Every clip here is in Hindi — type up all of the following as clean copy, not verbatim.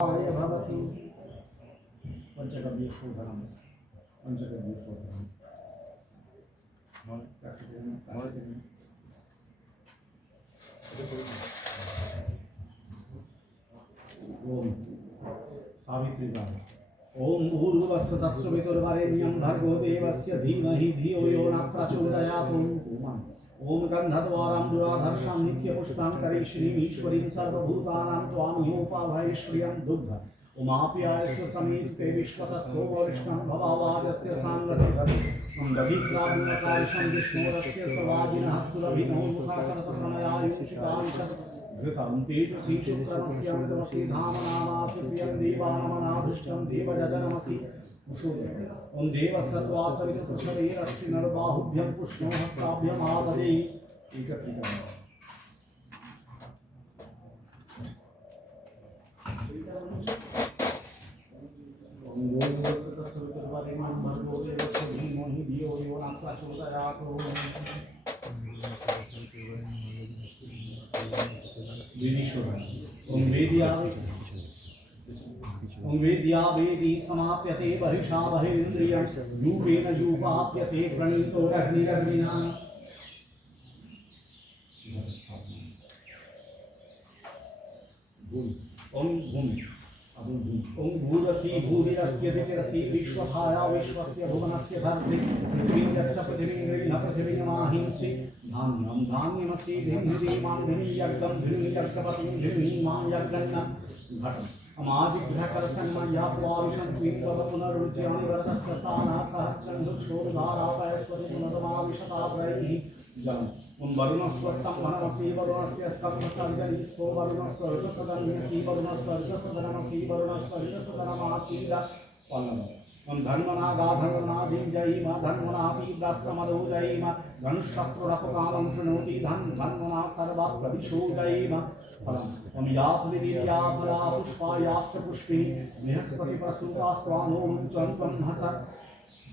भवति पंचगव्यशोधनम् पंचगव्यशोधनम् ओम सावित्री गान ओम भूर्भुवस्सुः तत्सवितुर्वरेण्यं भर्गो देवस्य धीमहि धियो यो न प्रचोदयात् ओम गन्धद्वारां दुराधर्षां नित्यपुष्टां करिष्णीमीश्वरीं सर्वभूतानां त्वामिहोपाभयश्रियं दुग्ध उमाप्यायस्व समीते विश्वतस्सो वरिष्ठं भवावाजस्य साङ्गतिकरि दधिक्राव्यकारिशं विष्णोरस्य सवाजिनः सुरभिनो मुखाकरतप्रणयायुषितांश घृतं तेजसी शुक्रमस्य मृतमसि धामनामासि प्रियं देवानमनाभीष्टं देवजनमसि ओम देवसत्वासवितुच्छवेरश्चिनर्बाहुभ्यं पुष्णो हस्ताभ्यमाददे ओम गोविन्दसुतसुतवरेण्यं भर्गो देवस्य धीमहि धियो यो न प्रचोदयात् ओम वेद्यावे ओम वेद्या वेदी समाप्यते बहिषा बहिरिन्द्रियं यूपेन यूपाप्यते प्रणीतो अग्निरग्निना ओम भूमि ओम भूरसी भूरिरस्य विचरसी विश्वधाया विश्वस्य भुवनस्य धर्त्री पृथ्वीं गच्छ पृथिवीं गृह्ण पृथिवीं माहिंसि धान्यं धान्यमसि धिन्धिं मां धिन्हि यज्ञं धिन्हि यज्ञपतिं धिन्हि मां यज्ञन्न घटम् अमाजिघ्रकरसन्मय्यात्वाविशं त्वीं पुनरुज्यानि वरदस्य साना सहस्रं दुक्षोरुधारापयस्वति पुनर्माविशताप्रैः जलम् ओम वरुणस्वत्तं मनमसि वरुणस्य स्कन्धसर्जनीस्थो वरुणस्वर्गसदन्यसि वरुणस्वर्गसदनमसि वरुणस्वर्गसदनमासीद पल्लवम् ओम धन्वना गाधन्वना जिञ्जयीम धन्वना तीव्रस्समरोजयीम धनुःशत्रुरपकामं कृणोति धन्वना सर्वप्रदिशोजयीम ओम याफलिया फला पुष्पायास्त पुष्पिणी बृहस्पतिप्रसूतास्त्वानो मुञ्चन्त्वं हस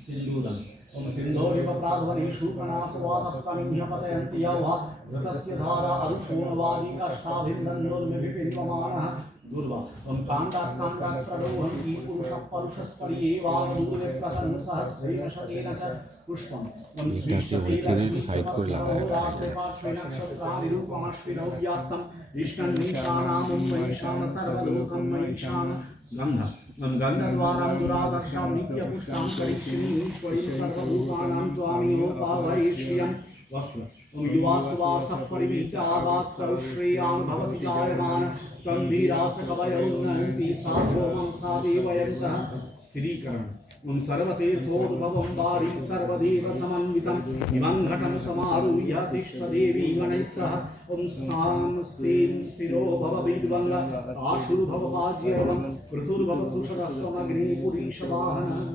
सिन्दूरम् ओम सिन्धोरिव प्राध्वनि शूकनासवातः कमिह्यपतयन्ति यौः घृतस्य धारा अरुषोणवादी काष्ठाभिन्दन्नोर्मिपिण्वमानः दुर्वा ओम काण्डात् प्ररोहन्ति पुरुषः परुषस्परियेवावदूरे प्रतनु सहस्रेण शतेन च पुष्पम् ओम श्रीशतेन रूपमश्विनौ व्यात्तं विष्णन्मीशानामुं महीशान सर्वलोकं महीशान गन्ध ओम गन्धद्वारां दुरादर्शां नित्यपुष्टां करिष्णीमीश्वरीं सर्वभूतानां त्वामिहोपाभयश्रियं वस्त्र ओम युवासुवासः परिवीतागात् सर्वश्रेयान् भवति जायमान तं धीरासकवयो नन्ति साधो सादेवयन्तः स्थिरीकरण ओम सर्वतीर्थोद्भवं वारी सर्वदेव समन्वितं इमं घटं समारुह्य तिष्ठदेवी गणैः सह ओम स्नां स्तेन स्थिरो भव विद्वङ्ग आशुर्भव वाज्यवं पृथुर्भव सुषदस्त्वमग्निपुरीशवाहनम्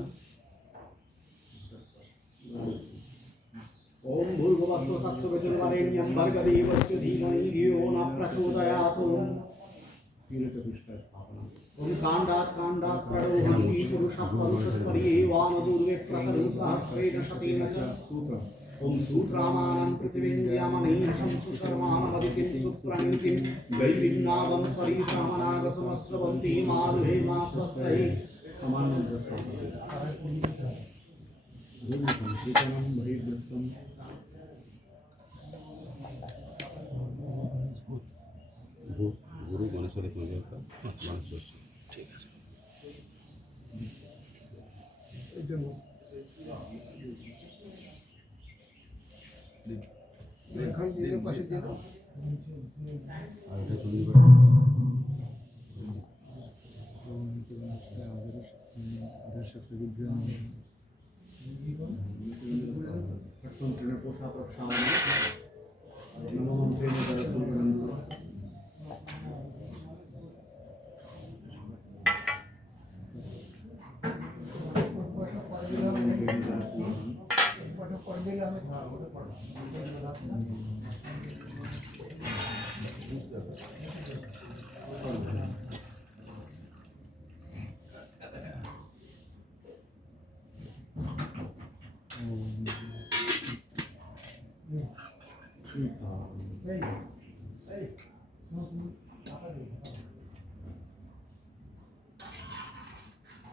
ओम भूर्भुवस्सुः तत्सवितुर्वरेण्यं भर्गदेवस्य धीमहि धियो न प्रचोदयात् ओम काण्डात् प्रणोहन्ति पुरुषः परुषस्परियेवावदूरे प्रतनु सहस्रेण शतेन च सूत्रम् ओम सूत्रामानं पृथिवीन्द्रियामनीशं सुशर्माणमदितिं सुप्रणीतिं दैवीं नागं स्वरीत्रामनागसमस्रवन्ती मारुहे मा स्वस्तये गुरु गणेश्वर गणेश्वर ठीक है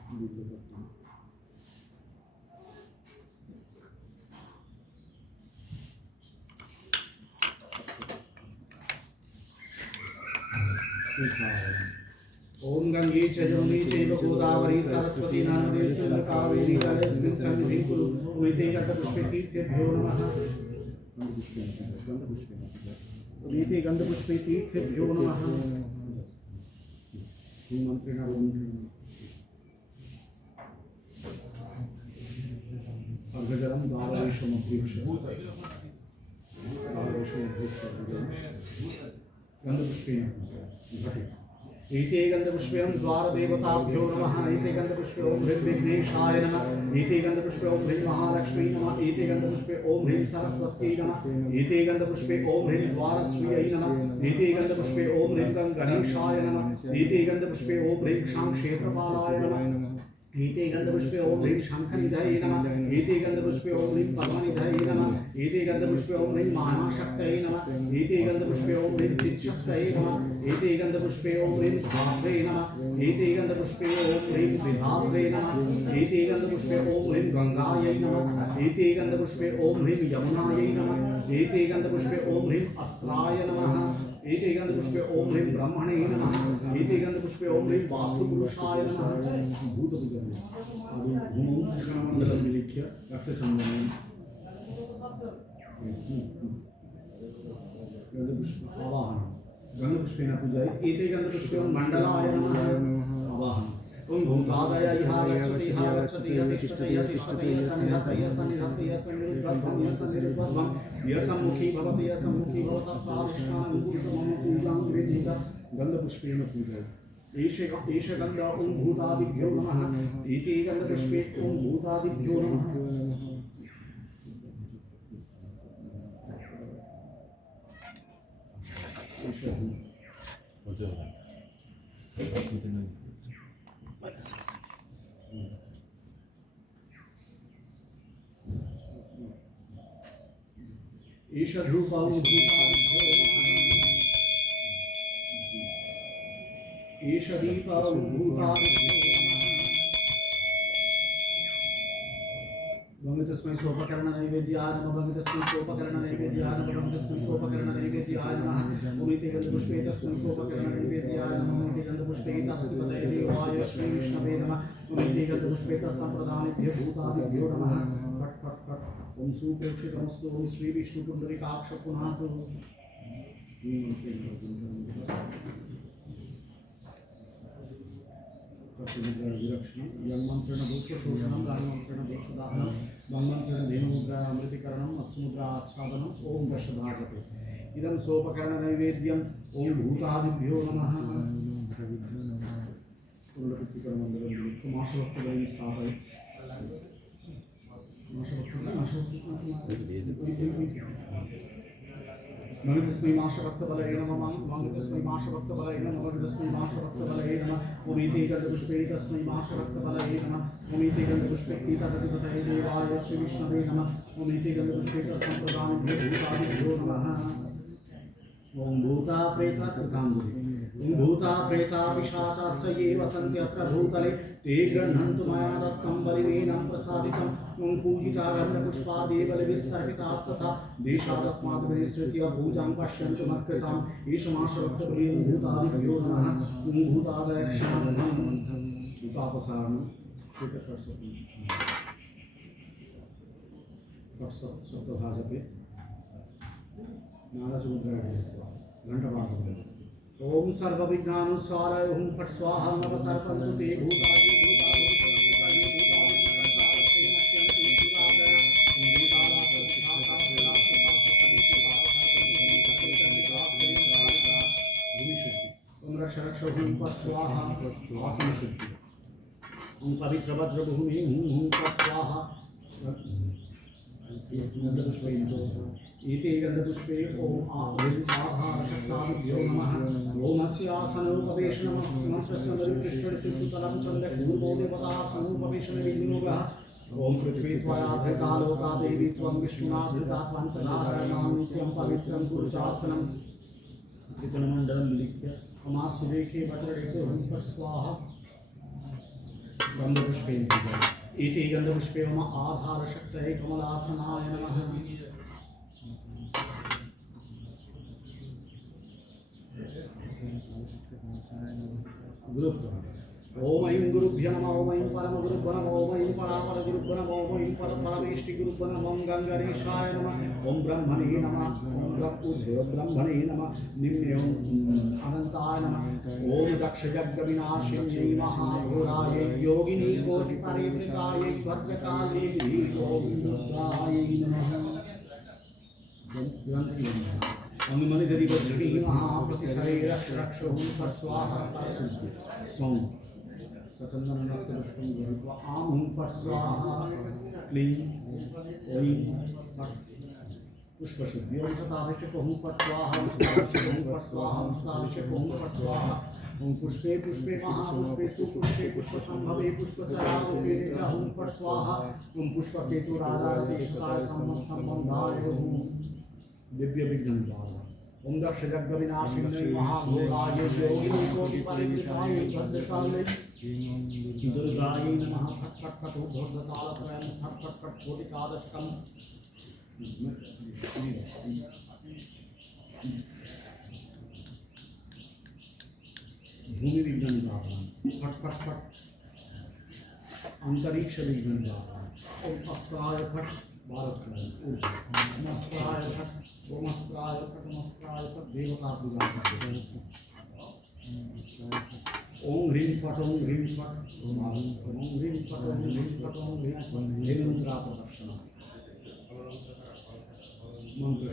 ओम गंगे च यमुने चैव गोदावरी सरस्वती नर्मदे कावेरी जलेस्मिन् सन्निधिं कुरु उमेते गन्धपुष्पतीर्थेभ्यो नमः। उमेते गन्धपुष्पतीर्थेभ्यो नमः। अर्घजलं द्वादशमभ्युक्ष गन्धपुष्पेण घटे एते गन्धपुष्पे ओं द्वारदेवताभ्यो नमः। एते गन्धपुष्पे ओं ह्रीं विघ्नेशाय नमः। एते गन्धपुष्पे ओं ह्रीं महालक्ष्मी नमः। एते गन्धपुष्पे ओं ह्रीं सरस्वत्यै नमः। एते गन्धपुष्पे ओं ह्रीं द्वारश्रियै नमः। एते गन्धपुष्पे ओं ह्रीं गणेशाय नमः। एते गन्धपुष्पे ओं ह्रीं क्षां क्षेत्रपालाय नमः। एते गन्धपुष्पे ओं ह्रीं शङ्खनिधये नमः। एते गन्धपुष्पे ओं ह्रीं पद्मनिधये नमः। एते गन्धपुष्पे ओं ह्रीं महाशक्तये नमः। एते गन्धपुष्पे ओं ह्रीं चित्शक्तये नमः। एते गन्धपुष्पे ओं ह्रीं धात्रे नमः। एते गन्धपुष्पे ओं ह्रीं विधात्रे नमः। एते गन्धपुष्पे ओं ह्रीं गङ्गायै नमः। एते गन्धपुष्पे ओं ह्रीं यमुनायै नमः। एते गन्धपुष्पे ओं ह्रीं अस्त्राय नमः। एते गन्धपुष्पे ओं ह्रीं ब्रह्मणे नमः। एते गन्धपुष्पे ओं ह्रीं वास्तुपुरुषाय नमः। भूतपूजनम् गणमण्डलं विलिख्य रक्तचन्दनं गन्धपुष्प आवाहनं गन्धपुष्पेन पूजयेत्। एते गन्धपुष्पे ओं मण्डलाय नमः आवाहनम्। ओं भूतादय इह गच्छति इह गच्छति इह तिष्ठति इह तिष्ठति इह सन्निधत्ते इह सन्निधत्ते इह सन्निरुद्धं इह सन्निरुद्धं इह सम्मुखी भवति इह सम्मुखी भवतः प्राविष्टान् पुरुषमं पूजां विधिता गन्धपुष्पेन पूजयेत्। एष गन्ध ओं भूतादिभ्यो नमः। एते गन्धपुष्पे ओं भूतादिभ्यो नमः। एष धूप ओं भूतादिभ्यो नमः। एष दीप ओं भूतादिभ्यो नमः। भंगितस्मै सोपकरणनैवेद्याय नमः। भंगितस्मै सोपकरणनैवेद्याय नमः। भंगितस्मै सोपकरणनैवेद्याय नमः। उमेते गन्धपुष्पे तस्मै सोपकरणनैवेद्याय नमः। उमेते गन्धपुष्पे तत्पतये देवाय श्रीविष्णवे नमः। उमेते गन्धपुष्पे तत्सम्प्रदानेभ्यो भूतादिभ्यो नमः। फट् फट् फट् ओं सुप्रेक्षितमस्तु। ओं श्रीविष्णुपुण्डरीकाक्ष पुनातु। विरक्षणं यन्मन्त्रेण दोषशोषणं गायमन्त्रेण दोषदाहनं वाङ्मन्त्रेण धेनुमुद्रामृतिकरणं मत्स्यमुद्राच्छादनम् ओं दशभाजते। इदं सोपकरणनैवेद्यम् ओं भूतादिभ्यो नमः। पुरुलपित्तिकरमण्डलं माशभक्तबलिं स्थापयेत्। भंगितस्मै माशभक्तबलये नमः। भंगितस्मै माशभक्तबलये नमः। भंगितस्मै माशभक्तबलये नमः। उमेते गन्धपुष्पे तस्मै माशभक्तबलये नमः। उमेते गन्धपुष्पे तदधिपतये देवाय श्रीविष्णवे नमः। उमेते गन्धपुष्पे तत्सम्प्रदानेभ्यो भूतादिभ्यो नमः। ओं भूता प्रेता कृताञ्जलि। ओं भूता प्रेता पिशाचाश्च ये वसन्ति अत्र भूतले ते गृह्णन्तु मया दत्तं बलिमेनं प्रसादितम्। ओं पूजिता गन्धपुष्पादेवलविस्तर्पितास्तथा देशादस्मात् विनिसृत्य पूजां पश्यन्तु मत्कृताम्। ईशमाशभक्तबलिं भूतादिभ्यो नमः। ओं भूतादय क्षणं भूतापसारणं श्वेतसरस्वती सप्तभाजपे नारचमुद्राय घंटवादनं। ओम सर्वविघ्नानुसाराय हुं फट् स्वाहा नव सर्पन्तु ते भूतानि ओम रक्ष रक्ष हुं फट् स्वाहा आसन शुद्धि। ओम पवित्र वज्र भूमि हुं हुं फट् स्वाहा। एते गन्धपुष्पे ओं आधारशक्ताभ्यो नमः। ओम अस्यासनोपवेशनमस्मृष्टशिशुतलं चन्द्रपूर्वो देवतासनोपवेशनविनियोगः। ओम पृथ्वी त्वया धृता लोका देवी त्वं विष्णुना धृता त्वं च नारायणां नित्यं पवित्रं कुरु चासनं। त्रिकोणमण्डलं विलिख्य समासुरेखे वज्ररेखे हुं फट् स्वाहा। गंधपुष्पेन पूजय इति गंधपुष्पे मम आधार शक्तये कमलासनाय नमः ओम ऐं गुरुभ्यो नमः ओम ऐं परम गुरुभ्यो नमः ओम ऐं परापर गुरुभ्यो नमः ओम ऐं परमेष्टि गुरुभ्यो नमः ओम गंगणेशाय नमः ओम ब्रह्मणे नमः ओम ब्रह्मणे नमः निम्ने ओम अनंताय नमः ओम दक्षयज्ञविनाशिन्यै महाघोरायै योगिनी कोटिपरिवृतायै भद्रकाली ओम दुर्गायै नमः ओम मणिधरी वज्रणी महाप्रतिसरे रक्षो स्वाहा सोम सचंदन नक्तपुष्पं गृहीत्वा आं हुं फट् स्वाहा क्लीं ऐं फट् पुष्पशुद्धि ओम शताभिषेको हुं फट् स्वाहा ओम शताभिषेको हुं फट् स्वाहा ओम शताभिषेको हुं फट् स्वाहा ओम पुष्पे पुष्पे महापुष्पे सुपुष्पे पुष्पसंभवे पुष्पचरारूपे च हुं फट् स्वाहा ओम पुष्पकेतुराधारते शताय संबंधाय हुं दिव्य विघ्न ओम दक्ष जग विनाशिन्यै महाघोराय योगिनी कोटिपरिवृताय भद्रकाले दुर्गायै नमः फट् फट् फट् ऊर्ध्वतालत्रयं फट् फट् फट् छोटिकादशकं भूमि विघ्न निवारणं फट् फट् फट् अंतरिक्ष विघ्न निवारणं ओम अस्त्राय फट् भारत नमस्कार फट नमस्कार देवता पूजा ओम ह्रीं फट ओम ह्रीं फट ओम ह्रीं फट ओम ह्रीं फट ओम ह्रीं फट हेमंत्रा प्रदक्षिणा मंत्र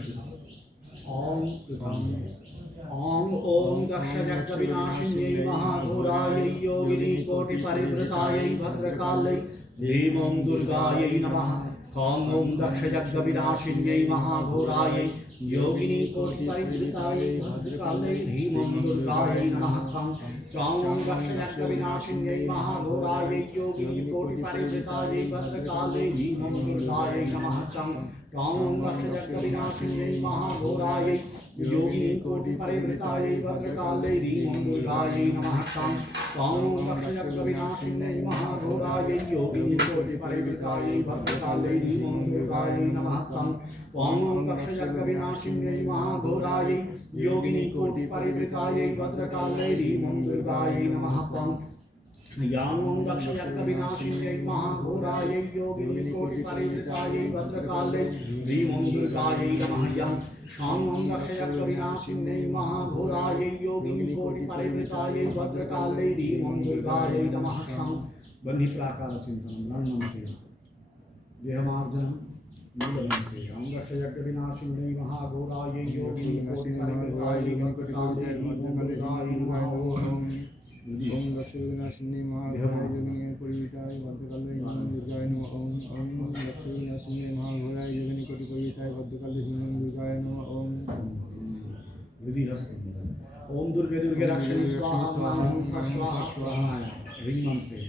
ओम ओम दक्ष जग विनाशिन्यै महाघोरायै योगिनी कोटिपरिवृतायै भद्रकाल्यै ह्रीं ओम दुर्गायै नमः ओम दक्ष जग विनाशिन्यै महाघोरायै योगिनी कोटिपरिवृतायै भद्रकाल्यै ह्रीं ओम दुर्गायै नमः ओम दक्ष जग विनाशिन्यै महाघोरायै योगिनी कोटिपरिवृतायै भद्रकाल्यै ह्रीं ओम दुर्गायै नमः ओम दक्ष जग विनाशिन्यै महाघोरायै योगिनी कोटिपरिवृतायै भद्रकाल्यै ह्रीं ओम दुर्गायै नमः ओम दक्ष जग विनाशिन्यै महाघोरायै योगिनी कोटिपरिवृतायै भद्रकाल्यै ह्रीं ओम दुर्गायै नमः ओम दक्ष जग विनाशिन्यै महाघोरायै योगिनी कोटिपरिवृतायै भद्रकाल्यै ह्रीं ओम दुर्गायै नमः यां ओम दक्ष जग विनाशिन्यै महाघोरायै योगिनी कोटिपरिवृतायै भद्रकाल्यै ह्रीं ओम दुर्गायै नमः यं शां ओम दक्ष जग विनाशिन्यै महाघोरायै योगिनी कोटिपरिवृतायै भद्रकाल्यै ह्रीं ओम दुर्गायै नमः शां बन्ही प्राकार चिंतनं ब्रह्मं देहमार्जनं मूलमंत्रे ओम दक्ष जग विनाशिन्यै महाघोरायै योगिनी कोटिपरिवृतायै भद्रकाल्यै ह्रीं ओम दुर्गायै नमः ओम दक्ष विनाशिन्यै महाघोरायै योगिनी कोटिपरिवृतायै भद्रकाल्यै ह्रीं ओम दुर्गायै नमः ओम दक्ष विनाशिन्यै महाघोरायै योगिनी कोटिपरिवृतायै भद्रकाल्यै ह्रीं ओम दुर्गायै नमः ओम विधि हस्ते ओम दुर्गे दुर्गे रक्षणी स्वाहा ओम फट् स्वाहा स्वाहा ह्रीं मंत्रे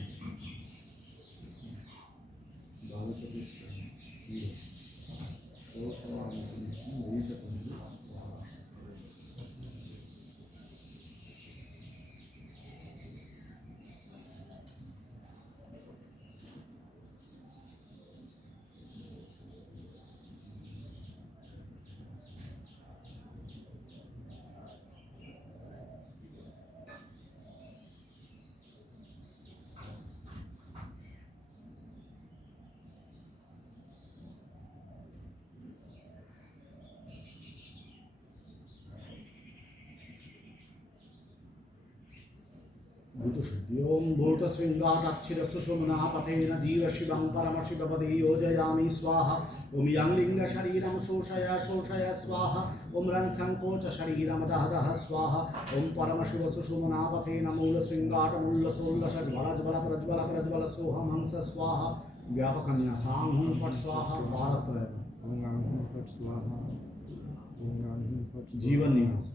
ओम भूतशृंगाक्षिर सुषुम्ना पतेन जीव शिवं परमशिवपदे योजयामि स्वाहा ओम यं लिंग शरीरं शोषय शोषय स्वाहा ओम रं संकोच शरीरं दह दह स्वाहा ओम परमशिव सुषुम्ना पतेन मूलशृंगाट मूलसोल्लसज्वल प्रज्वल प्रज्वल सोहं हंस स्वाहा व्यापकन्या सां हुं फट् स्वाहा भारत जीवन निवास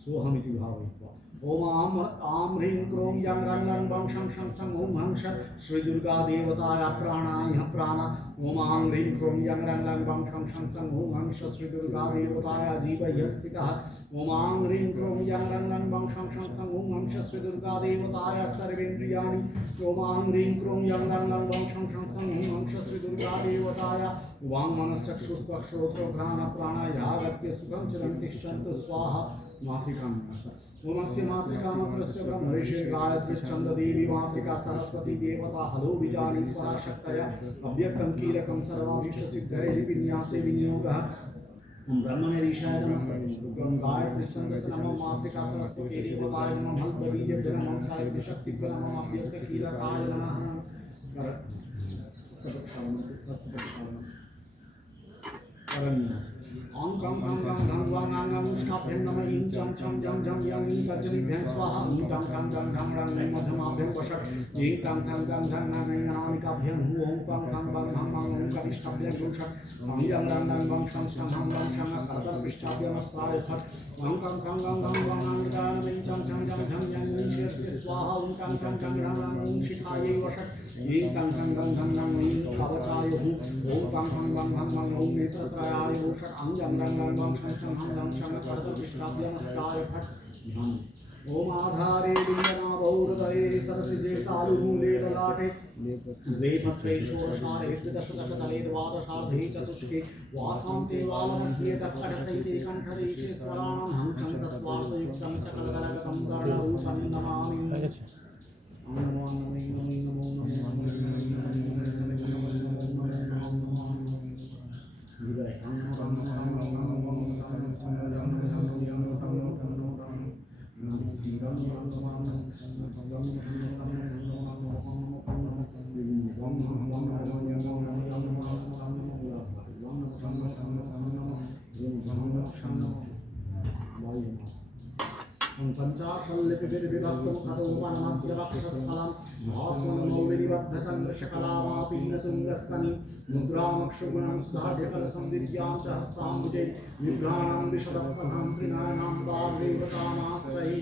सोहमिति भावयित्वा ओम आम ह्रीं क्रों यं रं रं वं शं शं शं हुं हुं हंस श्री दुर्गा देवताय प्राणाय प्राण ओम आं ह्रीं क्रों यं रं लं वं शं शं सं हुं हंस श्री दुर्गा देवताय जीवय स्थितः ओम आं ह्रीं क्रों यं रं लं वं शं शं सं हुं हंस श्री दुर्गा देवताय सर्वेन्द्रियाणि ओम आं ह्रीं क्रों यं रं लं वं शं शं सं हुं हंस श्री दुर्गा देवताय वां मनश्चक्षुस्पर्शोत्रोघ्राण प्राणायागत्य सुखं चिरं तिष्ठन्तु स्वाहा मातृकां नमः ओम अस्य मातृका मंत्रस्य ब्रह्मऋषि गायत्री छन्ददेवी मातृका सरस्वती देवता हलो बीजानीश्वरा शक्तया अव्यक्तं कीलकं सर्वाभीष्टसिद्धये विन्यासे विनियोगः ओम ब्रह्मणे ऋषाय नमः ओम गायत्री छन्दस्य नमो मातृका सरस्वती देवताय नमः हल्बीज नमः साहित्य शक्ति नमः अव्यक्त कीलकाय नमः ओम गं गं गं गं वां आं गं उष्णाभ्यं नमः ईं चं चं जं जं यं ईं तर्जनीभ्यं स्वाहा ईं गं गं गं गं रं ईं मध्यमाभ्यं वषट् ईं गं गं गं गं नं ईं अनामिकाभ्यं हूं ओं गं गं गं गं गं ओं कनिष्ठाभ्यं गुंषट् ॐ यं रं नं वं शं शं हं वं शं करतलपृष्ठाभ्यमस्ताय फट् ॐ गं गं गं गं गं आमिकानं ईं चं चं जं झं यं ईं शीर्षे स्वाहा ॐ गं गं गं रं रं ॐ शिखायै वषट् ईं गं गं गं गं गं ईं कवचाय हूं ओं गं गं गं गं गं ॐ नेत्रत्रयाय वषट् ॐ यं रं नं वं शं शं हं वं शं करतलपृष्ठाभ्यमस्ताय फट् ध्यान ओम आधारे लिंगनाभौहृदये सरसिजे तालुमूले ललाटे द्वैपत्रे षोडशारे दशदशतले द्वादशार्धे चतुष्के वासान्ते वालमध्ये दत्कटसहिते कण्ठदेशे स्वराणां हंसं तत्त्वार्थयुक्तं सकलदलगतं वर्णरूपं नमामि नमो नमो पंचाशल्लिपिर्विभक्तमुखतोपनमध्यवक्षस्थलं भास्वनमौलिनिबद्धचन्द्रशकलामापीनतुङ्गस्तनि मुद्रामक्षुगुणं सुधाढ्यकलसंविद्यां च हस्ताम्बुजे विभ्राणां विशदप्रभां त्रिनयनां वाग्देवतामाश्रये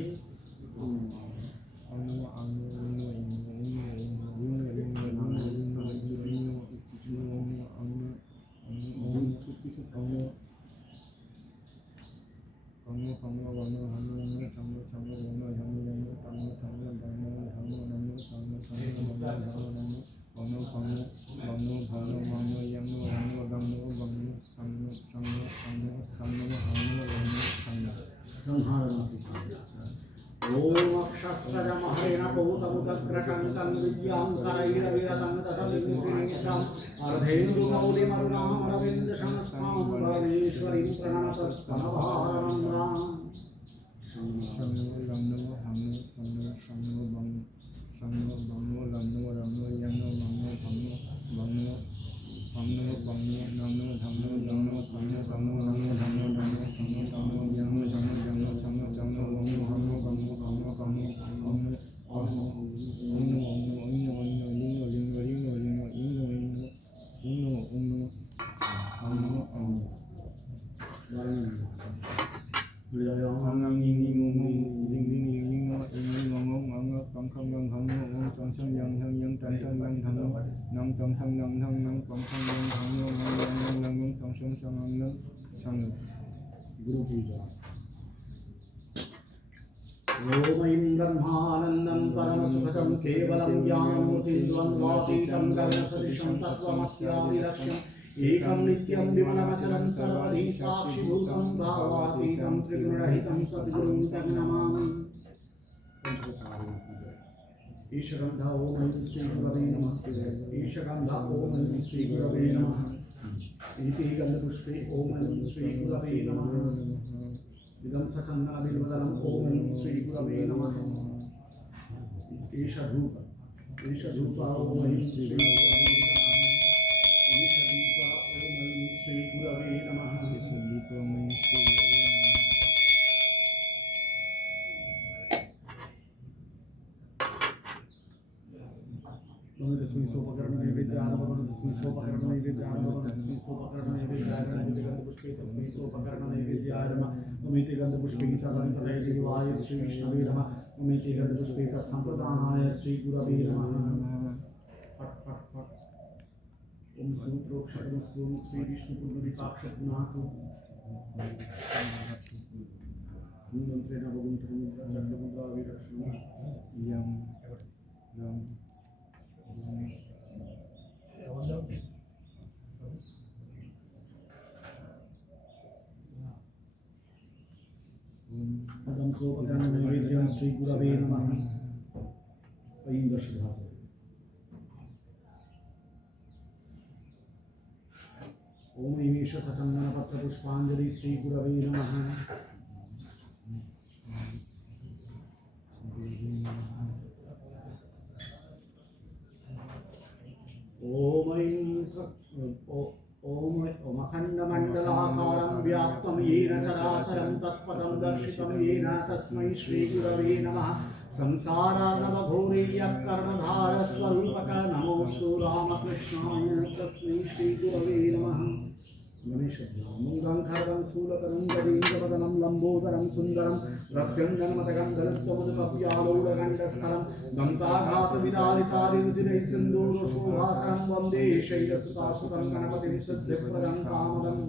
ओम अक्षस्रजमहरेण बहुतमुदग्रटङ्कं विद्यां करैरविरतं ततमिन्द्रिणीत्रम् अर्धेन्दुमौलिमरुणामरविन्दशंस्तां भरणेश्वरीं प्रणमतस्तनभारनम्राम् ओम ऐं ब्रह्मानन्दं परमसुखदं केवलं ज्ञानमूर्तिद्वन्द्वातीतं गगनसदृशं तत्त्वमस्यादिलक्ष्यम् एकं नित्यं विमलमचलं सर्वधी साक्षिभूतं भावातीतं त्रिगुणरहितं सद्गुरुं तं नमामि। ईशगन्ध ओम ऐं श्रीगुरवे नमः। ईशगन्ध ओम ऐं श्रीगुरवे नमः। इति गन्धपुष्पे ओम ऐं श्रीगुरवे नमः। इदं सचन्दनबिल्वदलम् ओम ऐं श्रीगुरवे नमः। ईशधूप ओम ऐं श्रीगुरवे नमः। ईशदीप ओम ऐं श्रीगुरवे नमः। तस्मै सोपकरणनैवेद्यानमः तस्मै सोपकरणनैवेद्यानमः तस्मै सोपकरणनैवेद्यानमः पुष्पे तस्मै सोपकरणनैवेद्याय नमः। ओमिति गन्धपुष्पे सदन्तदेवाय श्रीविष्णवे नमः। ओमिति गन्धपुष्पे तत्सम्प्रदानाय श्रीगुरवे नमः। फट फट फट ओम सूत्रोक्षरमस्तु ओम श्री विष्णु पुंडरीकाक्षपुनातु मंत्रेण भगवन्तमुद्रा चक्रमुद्रा विरक्ष्मि यम यम पदं सोपकरणं नैवेद्यं श्री गुरवे नमः ऐन्दशुभा ओम इमेश सचंदन पत्र पुष्पांजलि श्री गुरवे नमः ओम अखंडमंडलाकारं व्याप्तं येन चराचरं तत्पदं दर्शितं येन तस्मै श्री गुरवे नमः संसारार्णवघोरे यत्कर्णधारस्वरूपक नमोऽस्तु रामकृष्णाय तस्मै श्री गुरवे नमः गणेशध्यानं खड्गं स्थूलतरं गजेन्द्रवदनं लम्बोदरं सुन्दरं रस्यन्दनमतकं दलितमुदकप्यालोलगण्डस्थलं दन्ताघातविदारितारिरुधिरैः सिन्दूरशोभाकरं वन्दे शैलसुतासुतं गणपतिं सिद्धिप्रदं कामदम्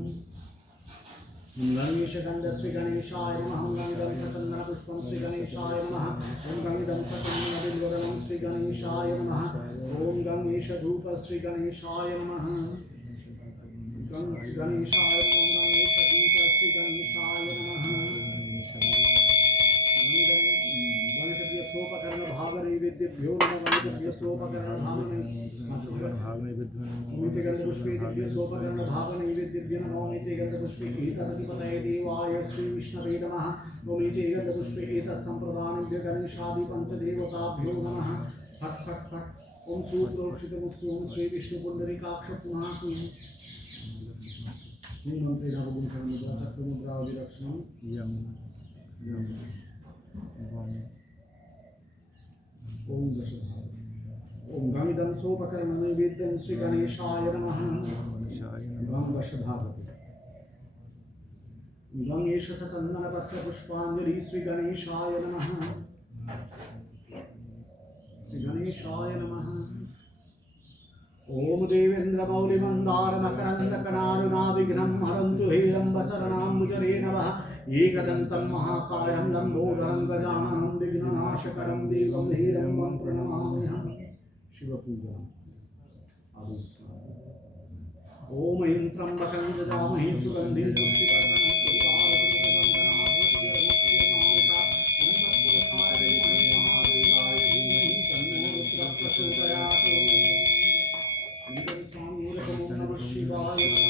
गणेशगन्ध श्री गणेशाय नमः गंगं सचन्दनपुष्पं श्री गणेशाय नमः ओं गंगं सचन्दनबिल्वदनं श्री गणेशाय नमः ओं गणेशधूप श्री गणेशाय नमः गं श्री गणेशाय नमः गणेशधूप श्री गणेशाय नमः गणपति सोपकर्ण भाग नैवेद्यभ्यो नमः गणपति सोपकर्ण भाग नैवेद्य गंधपुष्पे दिव्य सोपकर्ण भाग नैवेद्यभ्यो नमो मिते गंधपुष्पे एतदधिपतये देवाय श्री विष्णवे नमः ओमिते गंधपुष्पे एतत् संप्रदानेभ्य गणेशादि पंचदेवताभ्यो नमः फट फट फट ओम सूत्रोक्षितमस्तु ओम श्री विष्णु पुंडरीकाक्षपुनातु मंत्रेण भगवन्तमुद्रा चक्रमुद्रा विरक्ष्मं यम यम ओम दशभाग ओम गंगं सोपकर्ण नैवेद्यं श्री गणेशाय नमः गं दशभागति गंगेश सचंदन पत्र पुष्पांजलि श्री गणेशाय नमः श्री गणेशाय नमः ओम देवेन्द्र मौलि मंदार मकरंद कणारुनाभिघ्नं हरन्तु हेरम्बचरणाम्बुजरे नमः एकदन्तं महाकायं लम्बोदरं गजाननं विघ्ननाशकरं देवं हेरम्बं प्रणमाम्यहं शिवपूजा ओम ऐं त्र्यम्बकं यजामहे सुगन्धिं पुष्टिवर्धनं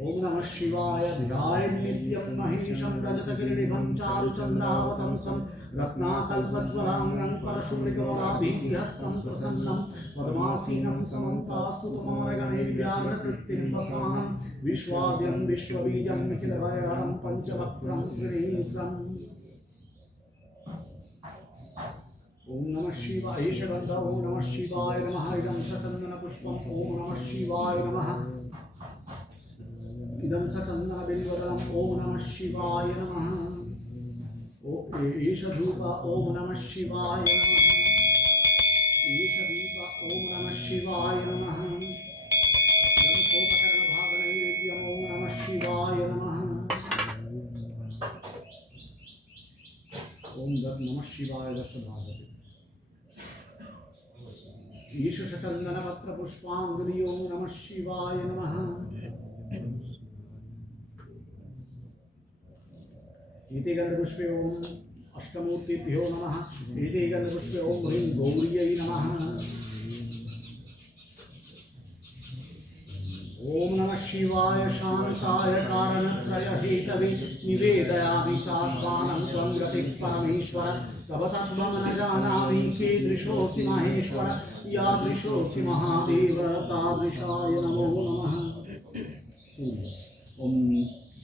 ओम नमः शिवाय ध्याय नित्यं महेशं रजतगिरिनिभं चारुचन्द्रावतंसं रत्नाकल्पज्वलाङ्गं परशुमृगवराभीतिहस्तं प्रसन्नं पद्मासीनं समन्तास्तु तमोरगणैर्व्याघ्रकृत्तिं वसानं विश्वाद्यं विश्वबीजं निखिलभयहरं पञ्चवक्त्रं त्रिनेत्रम् ओम नमः शिवाय ईशगन्ध ओम नमः शिवाय नमः इदं सचन्दनपुष्पम् ओम नमः शिवाय नमः इदं सचन्दनबिल्वदलम् ओम नमः शिवाय नमः ईशधूप ओम नमः शिवाय नमः ईशदीप ओम नमः शिवाय नमः इदं सोपकरणभागनैवेद्यम् ओम नमः शिवाय नमः ओम नमः शिवाय दशभागति ईशचन्दनपत्र पुष्पांजलि ओम नमः शिवाय नमः इति गंधपुष्पे ओम अष्टमूर्तिभ्यो नमः इति गंधपुष्पे ओम ह्रीं गौर्यै नमः ओम नमः शिवाय शांताय कारणत्रय हेतवे निवेदयामि चात्मानं त्वं गतिः परमेश्वर तव तत्त्वं न जानामि कीदृशोऽसि महेश्वर यादृशोऽसि महादेव तादृशाय नमो नमः ओम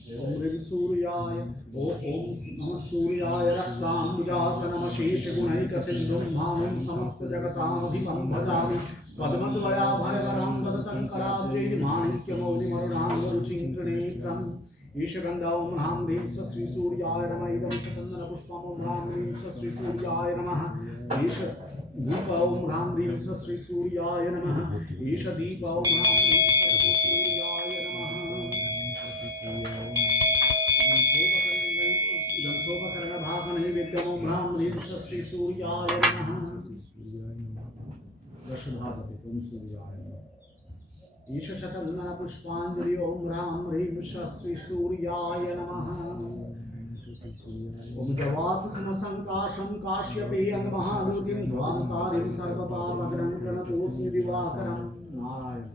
ओम सूर्याय ओम नमः सूर्याय रक्ताम्बुजासनमशेषगुणैकसिन्धुं भानुं समस्तजगतामधिपं भजामि पद्मद्वयाभयवरं वदतं कराब्जैर्माणिक्यमौलिमरुणाङ्गरुचिं त्रिनेत्रम् ईशगंधा ओम ह्रां ह्रीं स श्री सूर्याय नमः इदं स चंदन पुष्पम ओम ह्रां ह्रीं स श्री सूर्याय नमः ईश धूप ओम ह्रां ह्रीं स श्री सूर्याय नमः ईश दीप ओम ह्रां ह्रीं स श्री सूर्याय नमः इदं सोपकरण भागं नैवेद्यं ओम ह्रां ह्रीं स श्री सूर्याय नमः दशभागते ओम सूर्याय नमः ईश चंदन पुष्पांजलि ओम ह्रां ह्रीं स श्री सूर्याय नमः ओम जवात समसंकाशं काश्यपेयं महादूतिं ध्वान्तारिं सर्वपावग्रं गणतोऽस्मि दिवाकरं नारायण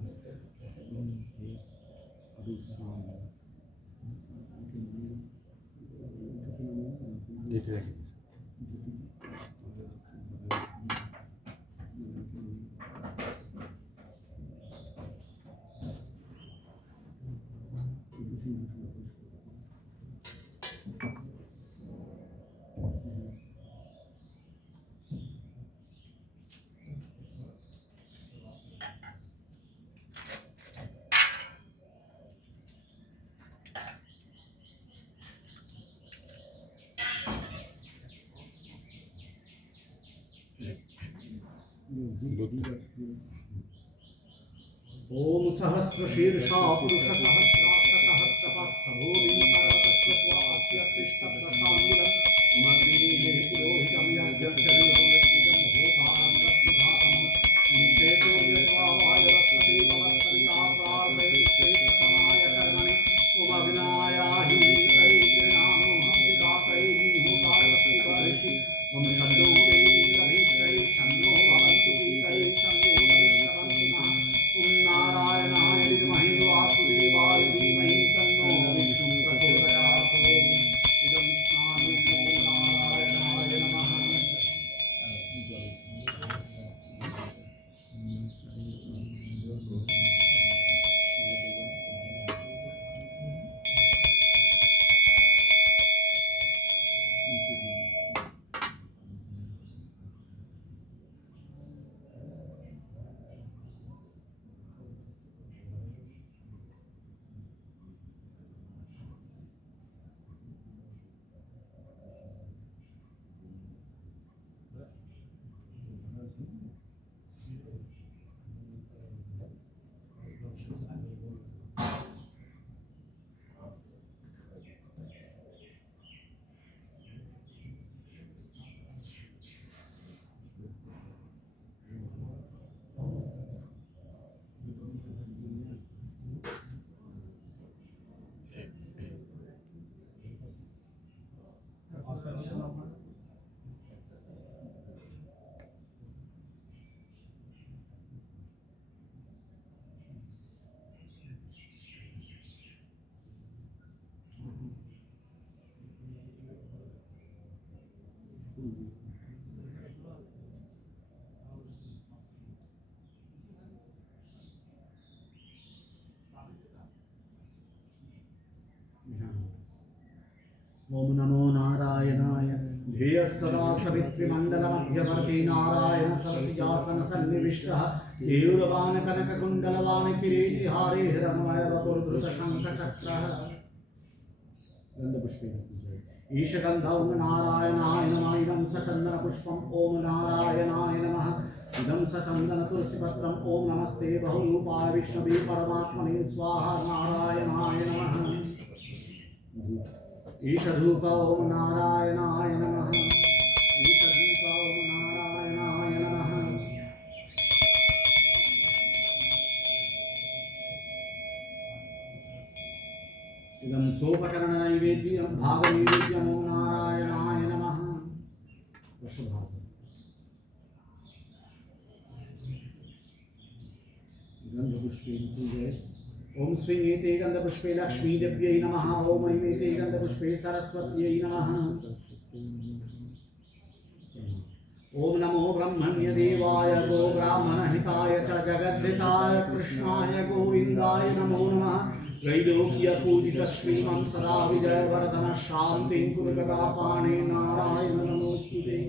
ओम सहस्रशीर्षा पुरुष सहस्राक्ष सहस्रपात् सबोधिं सर्वतत्त्वा अत्यतिष्ठत् दशाङ्गुलं ममग्निः पुरोहितं यज्ञस्य देवमृत्युजं होतारं रत्नधातमं निषेतो यद्वा वायुरस्पति भवत्सविता प्रार्पयति श्रेष्ठतमाय कर्मणि उमग्नायाहि वीतये गृणानो हव्यदातये निहोतारस्ति बर्हिषि मम शब्दो वेदीरभीष्टये शन्नो भवन्तु पीतये शन्नो भविष्यवन्तु नः ओम नारायणाय विद्महे वासुदेवाय धीमहि तन्नो विष्णुः प्रचोदयात् इदं स्नानं नमो नारायणाय नमः ओम नमो नारायणाय ध्येयः सदा सवित्रिमण्डलमध्यवर्ती नारायण सरसिजासन सन्निविष्टः केयूरवान् कनककुण्डलवान् किरीटिहारे हिरण्मयवपुर्धृतशङ्खचक्रः गन्धपुष्पेण ईशगन्ध ओम नारायणाय नमः इदं स चन्दनपुष्पम् ओम नारायणाय नमः इदं स चन्दनतुलसीपत्रम् ओम नमस्ते बहुरूपाय विष्णवे परमात्मने स्वाहा नारायणाय नमः ईशधूप ओम नारायणाय नमः ईशदीप ओम नारायणाय नमः इदं सोपकरण नैवेद्यं भागनैवेद्यम् ओम नारायणाय नमः वृषभाग गंधपुष्पेन पूजय ओम श्री एते गंधपुष्पे लक्ष्मी देव्यै नमः ओम ऐते गंधपुष्पे सरस्वत्यै नमः ओम नमो ब्रह्मण्य देवाय गो ब्राह्मण हिताय च जगद्धिताय कृष्णाय गोविंदाय नमो नमः त्रैलोक्य पूजित श्रीमं सदा विजयवर्धन शान्तिं कुरु गदापाणे नारायण नमोस्तुते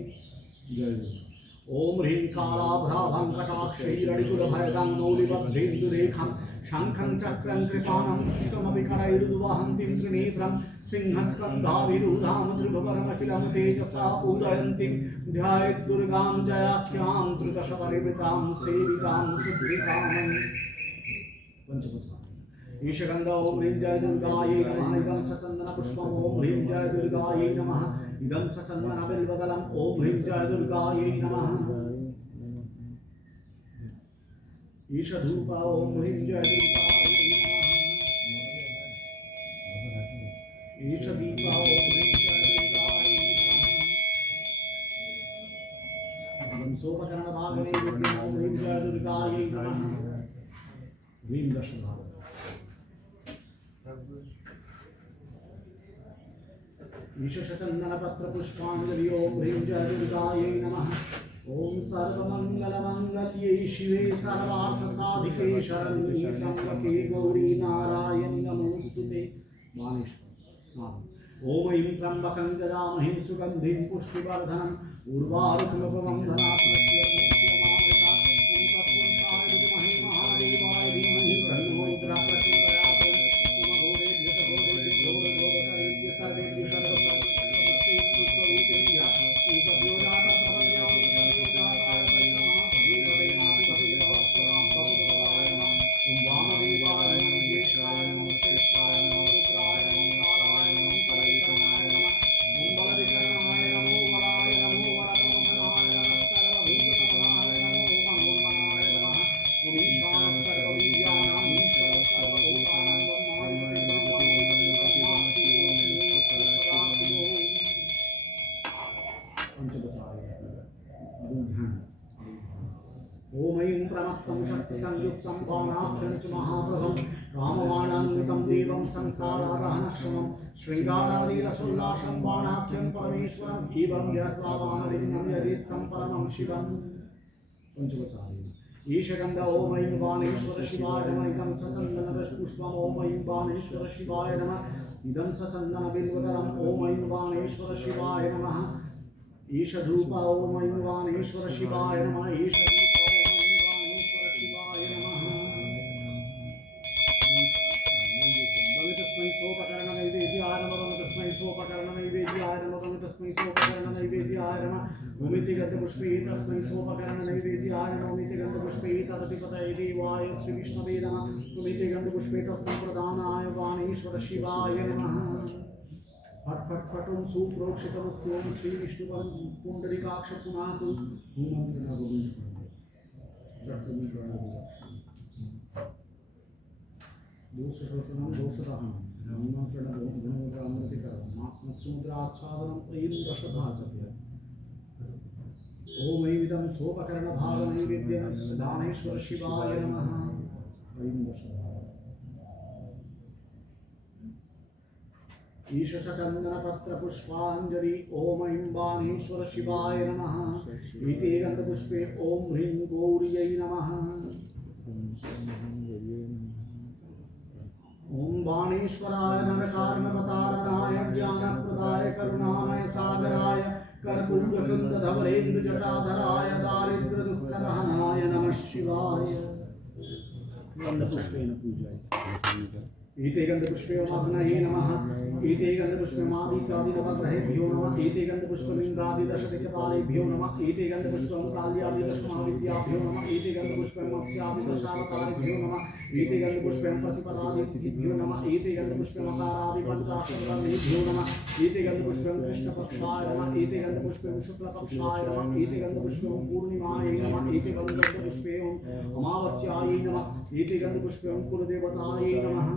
जय ओम ह्रीं कालाभ्राभं कटाक्षैरडिकुलभयदं मौलिबद्धेन्दुरेखं शंखं चक्रं कृपाणं कृतमविकरैर्दुवहन्तीं त्रिनेत्रं सिंहस्कन्धाभिरूढां त्रिभुवनमखिलं तेजसा पूरयन्तीं ध्यायेत् दुर्गां जयाख्यां त्रिदशपरिवृतां सेवितां सिद्धिकामं ईशगंध ओम ह्रीं जय दुर्गायै नमः इदं सचंदन पुष्पम ओम ह्रीं जय दुर्गायै नमः इदं सचंदन बिल्वदलम ओम ह्रीं जय दुर्गायै नमः ईशधूप ओम ह्रीं जय दुर्गायै नमः ईशदीप ओम ह्रीं जय दुर्गायै नमः इदं सोपकरण भागने विद्यम ओम ह्रीं जय दुर्गायै नमः ह्रीं दशभाग ईशचंदनपत्र पुष्पांजलि ओम ह्रीं जय दुर्गायै नमः ओम सर्वमंगलमंगल्ये शिवे सर्वार्थसाधिके शरण्ये त्र्यंबके गौरी नारायणि नमोस्तुते स्नान ओम ऐं त्र्यंबकं यजामहे सुगंधिं पुष्टिवर्धनम् उर्वारुकमुपमं धनात्मज्ञ महादेवाय धीमहि तन्नो रुद्रः प्रचोदयात् सर्वेभ्यो ओम ऐं प्रमत्तं शक्तिसंयुक्तं बाणाख्यं च महाप्रभं रामबाणान्वितं देवं संसारादहनक्षमं शृङ्गारादिरसोल्लासं बाणाख्यं परमेश्वरं एवं ध्यात्वा बाणलिङ्गं यजेत्तं परमं शिवं पंचवचारेण ईशगन्ध ओम ऐं बाणेश्वर शिवाय नमः इदं सचन्दनपुष्पम् ओम ऐं बाणेश्वर शिवाय नमः इदं सचन्दनबिल्वदलम् ओम ऐं बाणेश्वर शिवाय नमः ईशधूप ओम ऐं बाणेश्वर शिवाय नमः ईशदीप भूमिति गंधपुष्पे तस्मै सोपकरण नैवेद्याय नौमिति गंधपुष्पे तदधिपतये देवाय श्री विष्णवे नमः भूमिति गंधपुष्पे तत्संप्रदानाय वाणेश्वर शिवाय नमः फट फट फटों सुप्रोक्षितमस्तु ओम श्री विष्णुपरं पुंडरीकाक्ष पुनातु भूमंत्रण गोविंद दोषशोषणं दोषदहनं भूमंत्रण गुणोग्रामृतिकरम् आत्मसमुद्राच्छादनं प्रेम दशभाजते ओम ऐं इदं सोपकरणभागनैवेद्यं दानेश्वर शिवाय नमः ईशचन्दनपत्रपुष्पाञ्जलि ओम ऐं बाणेश्वर शिवाय नमः इति गन्धपुष्पे ओम ह्रीं गौर्यै नमः ओम बाणेश्वराय नरकार्णवतारणाय ज्ञानप्रदाय करुणामय सागराय कर्पूरकुन्दधवलेन्दु जटाधराय दारिद्र्यदुःखदहनाय नमः शिवाय गन्धपुष्पेन पूजयामि ईते गन्धपुष्पे अग्नये नमः ईते गन्धपुष्पे मादित्यादिनवग्रहेभ्यो नमः ईते गन्धपुष्पलिङ्गादिदशदिक्पालेभ्यो नमः ईते गन्धपुष्पं काल्यादिदशमहाविद्याभ्यो नमः ईते गन्धपुष्पं मत्स्यादिदशावतारेभ्यो नमः ईते गन्धपुष्पं प्रतिपदादिभ्यो नमः ईते गन्धपुष्पं अकारादिपञ्चाशतवर्णेभ्यो नमः ईते गन्धपुष्पं कृष्णपक्षाय नमः ईते गन्धपुष्पं शुक्लपक्षाय नमः ईते गन्धपुष्पं पूर्णिमायै नमः ईते गन्धपुष्पं अमावास्यायै नमः ईते गन्धपुष्पं कुलदेवतायै नमः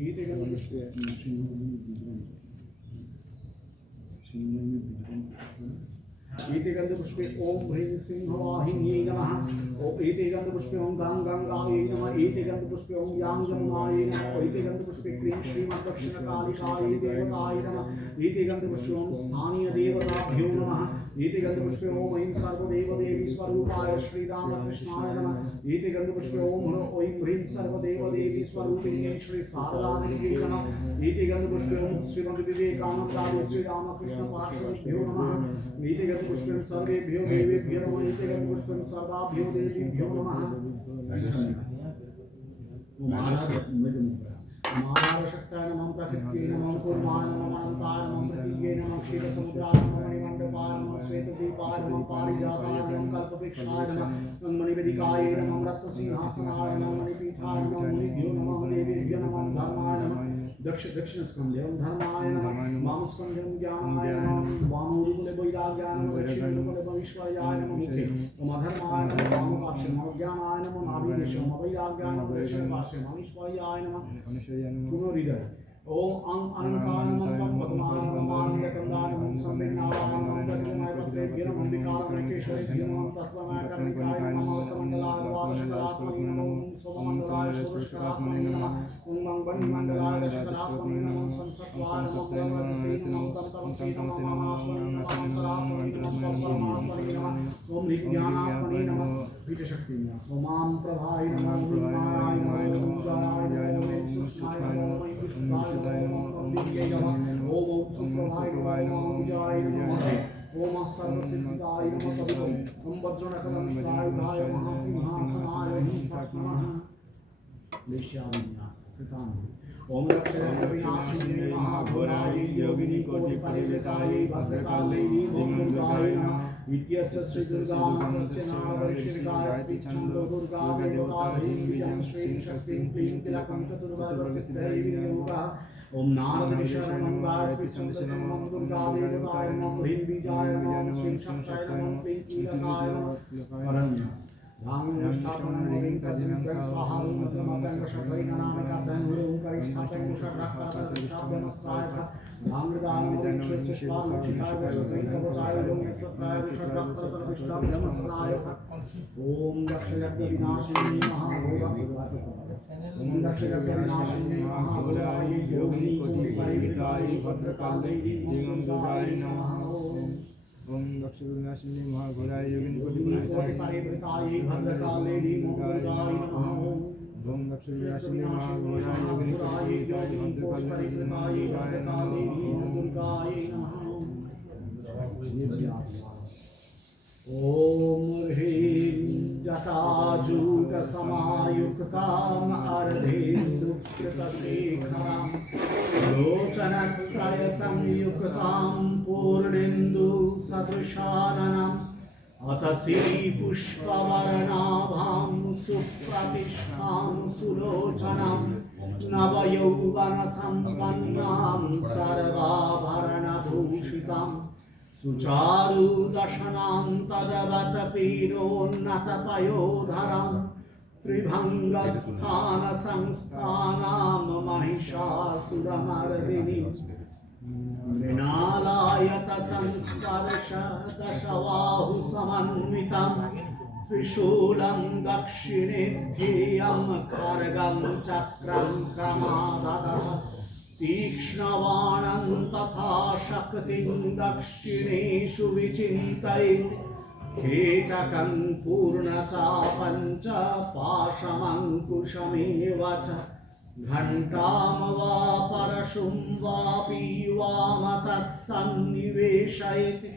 ईते गन्धपुष्पे ईते गन्धपुष्पे ओम ह्रीं सिंहवाहिन्यै नमः ईते गन्धपुष्पे ओम गंगायै नमः ईते गन्धपुष्पे ओम याङ्गमायै नमः ईते गन्धपुष्पे क्लीं श्रीमद्दक्षिणकालिकायै देवतायै नमः ईते गन्धपुष्पे ओम स्थानीयदेवताभ्यो नमः ईते गन्धपुष्पे ओम ऐं सर्वदेवदेवी स्वरूपाय श्रीरामकृष्णाय नमः ईते गन्धपुष्पे ओम ऐं ह्रीं सर्वदेवदेवी स्वरूपिण्यै श्री शारदादेव्यै नमः ईते गन्धपुष्पे ओम श्रीमद्विवेकानन्दाय श्रीरामकृष्ण पार्षदेभ्यो नमः ईते गन्धपुष्पं सर्वेभ्यो देवेभ्यो नमः ईते गन्धपुष्पं सर्वाभ्यो देवीभ्यो नमः महाराष्ट्राय नमः प्रकृत्यै नमः कुर्माय नमः अनन्ताय नमः प्रतीये नमः क्षीरसमुद्राय नमः मणिमण्डपाय नमः श्वेतदीपाय नमः पारिजाताय नमः कल्पवृक्षाय नमः मणिवेदिकाय नमः रत्नसिंहासनाय नमः मणिपीठाय नमः मुनिभ्यो नमः देवीभ्यो नमः धर्माय नमः दक्षिणस्कन्धे धर्माय नमः वामस्कन्धे ज्ञानाय नमः वामोरुकुले वैराग्याय नमः दक्षिणोरुकुले भविष्याय नमः मुखे अधर्माय नमः वामपार्श्वे मम ज्ञानाय नमः नाभिदेशे मम वैराग्याय नमः दक्षिणपार्श्वे मनीश्वर्याय नमः पुनरिदय ओम अनंताय नमः पद्माय नमः आनंदकंदाय नमः संवेदनाय नमः दक्षिणाय पत्रेभ्यो नमः विकाराय केशवेभ्यो नमः तत्त्वमय कर्णिकाय नमः कमण्डलाय वादशकलात्मने नमः सोममण्डलाय षोडशकलात्मने नमः ओम मणिमण्डलाय दशकलात्मने नमः संसत्वाय नमः ब्रह्मसे नमः तमसे नमः परमात्मने नमः ओम विज्ञानात्मने नमः पीठशक्ति सोमां प्रभाय नमः विज्ञानाय नमः जाय नमः सूक्ष्माय नमः विष्णुदाय नमः ओम सुप्रभाय नमः विजयाय नमः ओम सर्वसिद्धाय नमः कवितुम् ओम वज्रणकलंशायुधाय महासिंहासनाय नमः लेश्याविन्यास कृतान् ओम लक्ष्मीविनाशिनी महाघोराय योगिनी कोटिपरिवेताय भद्रकाले दुर्गाय नमः इत्यस्य श्री दुर्गा मंत्रस्य नामवर्षिकाय छन्दो दुर्गा देवता विजयं श्री शक्ति क्लीं तिलकं चतुर्वर्गसिद्धैर्योगा ओम नारद शरणं गायत्री छन्दसे नमः दुर्गा देवताय नमः ह्रीं बीजाय नमः श्री शक्ताय नमः क्लीं कीलकाय नमः अरण्यः धामनिष्ठापनं ह्रीं तज्जनं स्वाहा मंत्रमतं शक्तैः नामिका धनुः करिष्ठापं शक्रापतिष्ठाभ्यमस्त्राय धामृदानं दीक्षस्य स्वामुचिताय वशसैकवचाय लोकसत्राय विश्वभक्तप्रतिष्ठाभ्यमस्त्राय ओम दक्षयज्ञविनाशिनी महाभोगाय ओम दक्षयज्ञविनाशिनी महाभोगाय योगिनी कोटिपरिवेताय भद्रकाले दुर्गाय नमः ओम दक्षविनाशिनी महाघोराय योगिनी कोटिपरिवेताय भद्रकाले दुर्गाय नमः ओम दक्षविनाशिनी महाघोराय योगिनी कोटिपरिवेताय भद्रकाले दुर्गाय नमः ओम ह्रीं जटाजूटसमायुक्ताम् अर्धेन्दुकृतशेखरां लोचनत्रयसंयुक्तां पूर्णेन्दुसदृशाननम् अथ श्रीपुष्पवर्णाभां सुप्रतिष्ठां सुलोचनां नवयौवनसम्पन्नां सर्वाभरणभूषिताम् सुचारुदशनां तदवतपीरोन्नतपयोधरां त्रिभङ्गस्थानसंस्थानां महिषासुरमर्दिनीं मृणालायतसंस्पर्श दशबाहुसमन्वितं त्रिशूलं दक्षिणेध्येयं खड्गं चक्रं क्रमाददः तीक्ष्णवाणं तथा शक्तिं दक्षिणेषु विचिन्तयेत् कीटकं पूर्णचापं च पाशमङ्कुशमेव च घण्टां वा परशुं वापि वामतः सन्निवेशयेत्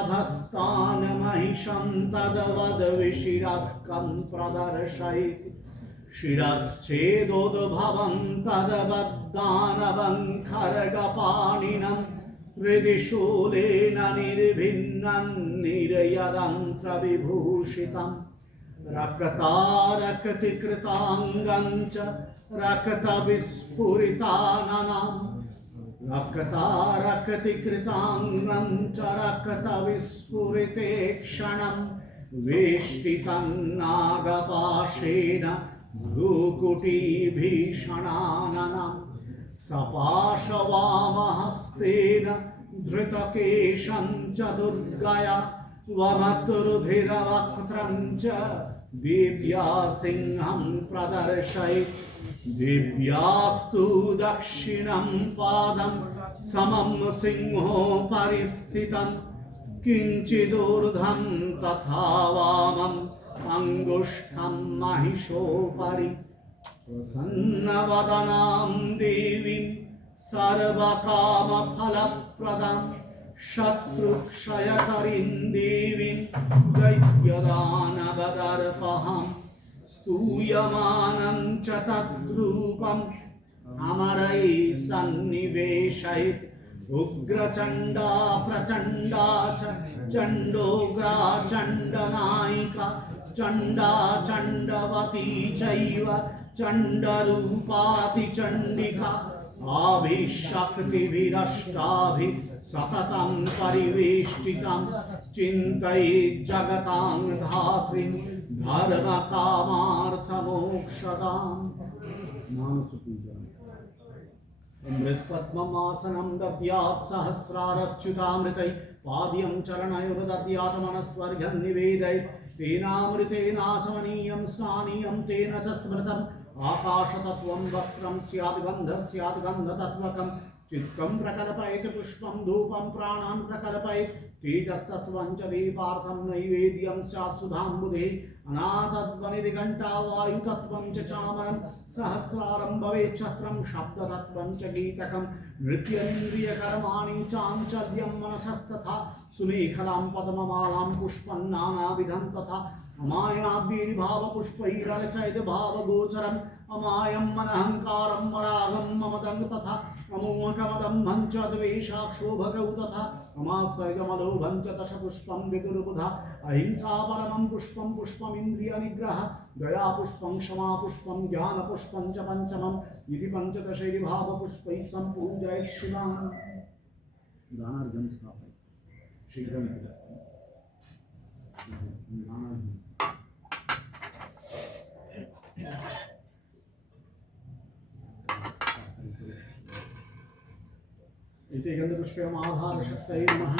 अधस्तान् महिषं तद्वद्विशिरस्कं प्रदर्शयेत् शिरश्चेदोद्भवं तद्वद्दानवं खड्गपाणिनं हृदि शूलेन निर्भिन्नं निर्यदन्त्रविभूषितं रक्तारक्तिकृताङ्गं च रक्तविस्फुरिताननां रक्तारक्तिकृताङ्गं च रक्तविस्फुरिते क्षणं वेष्टितं नागपाशेन भ्रूकुटीभीषणाननं सपाशवामहस्तेन धृतकेशं च दुर्गया वमतुरुधिरवक्त्रं च दिव्या सिंहं प्रदर्शयेत् दिव्यास्तु दक्षिणं पादं समं सिंहोपरि स्थितं किञ्चिदूर्ध्वं तथा वामम् अंगुष्ठं महिषोपरि प्रसन्नवदनां देवीं सर्वकामफलप्रदां शत्रुक्षयकरीं देवीं दैत्यदानवदर्पहां स्तूयमानं च तद्रूपम् अमरैः सन्निवेशयित् उग्रचण्डा प्रचण्डा च चण्डोग्रा चण्डनायिका चण्डा चण्डवती चैव चण्डरूपातिचण्डिका आभिशक्तिभिरष्टाभिः सततं परिवेष्टितं चिन्तयेत् जगतां धात्रीं धर्मकामार्थमोक्षदाम्। मानसपूजा अमृतपद्ममासनं दद्यात् सहस्रारच्युतामृतैः पाद्यं चरणयोर्दद्यात् मनस्वर्घं निवेदयेत् तेनामृतेनाचमनीयं स्नानीयं तेन च स्मृतम् आकाशतत्त्वं वस्त्रं स्यात् गन्धः स्यात् गन्धतत्त्वकं चित्तं प्रकल्पयेत् पुष्पं धूपं प्राणान् प्रकल्पयेत् तेजस्तत्त्वं च दीपार्थं नैवेद्यं स्यात् सुधाम्बुधे अनाथध्वनिर्घण्टा वायुतत्त्वं च चामरं सहस्रारं भवेत् छत्रं शब्दतत्त्वं च गीतकं नृत्येन्द्रियकर्माणि चाञ्चल्यं मनसस्तथा सुमेखलां पद्ममालां पुष्पं नानाविधं तथा अमायाभ्यैर्भावपुष्पैरर्चयत् भावगोचरम् अमायं मनहङ्कारं मरागं ममदं तथा अमोहकमदं च द्वेषाक्षोभकौ तथा अमाश्चर्यमलोभं च दशपुष्पं विदुर्बुधा अहिंसा परमं पुष्पं पुष्पमिन्द्रियनिग्रह दया पुष्पं क्षमा पुष्पं ज्ञानपुष्पं च पंचमम् इति पंचदशैर्भावपुष्पैः सम्पूजयेत् शिवां। दानार्घ्यं स्थापयेत् शीघ्रं इति गन्धपुष्पम् आधारशक्तये नमः।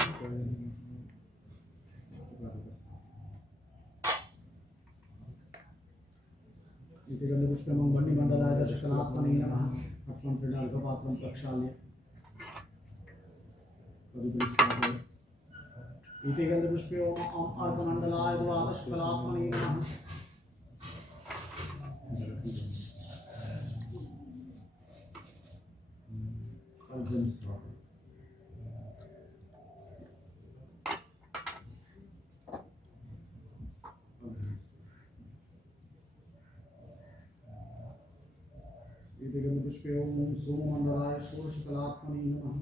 इति गन्धपुष्पम् वह्निमण्डलाय दशकलात्मने नमः। पद्मं त्रिणार्घपात्रं प्रक्षाल्य इति गन्धपुष्पम् अर्कमण्डलाय द्वादशकलात्मने नमः। इति गन्धपुष्पम् सोममण्डलाय षोडशकलात्मने नमः।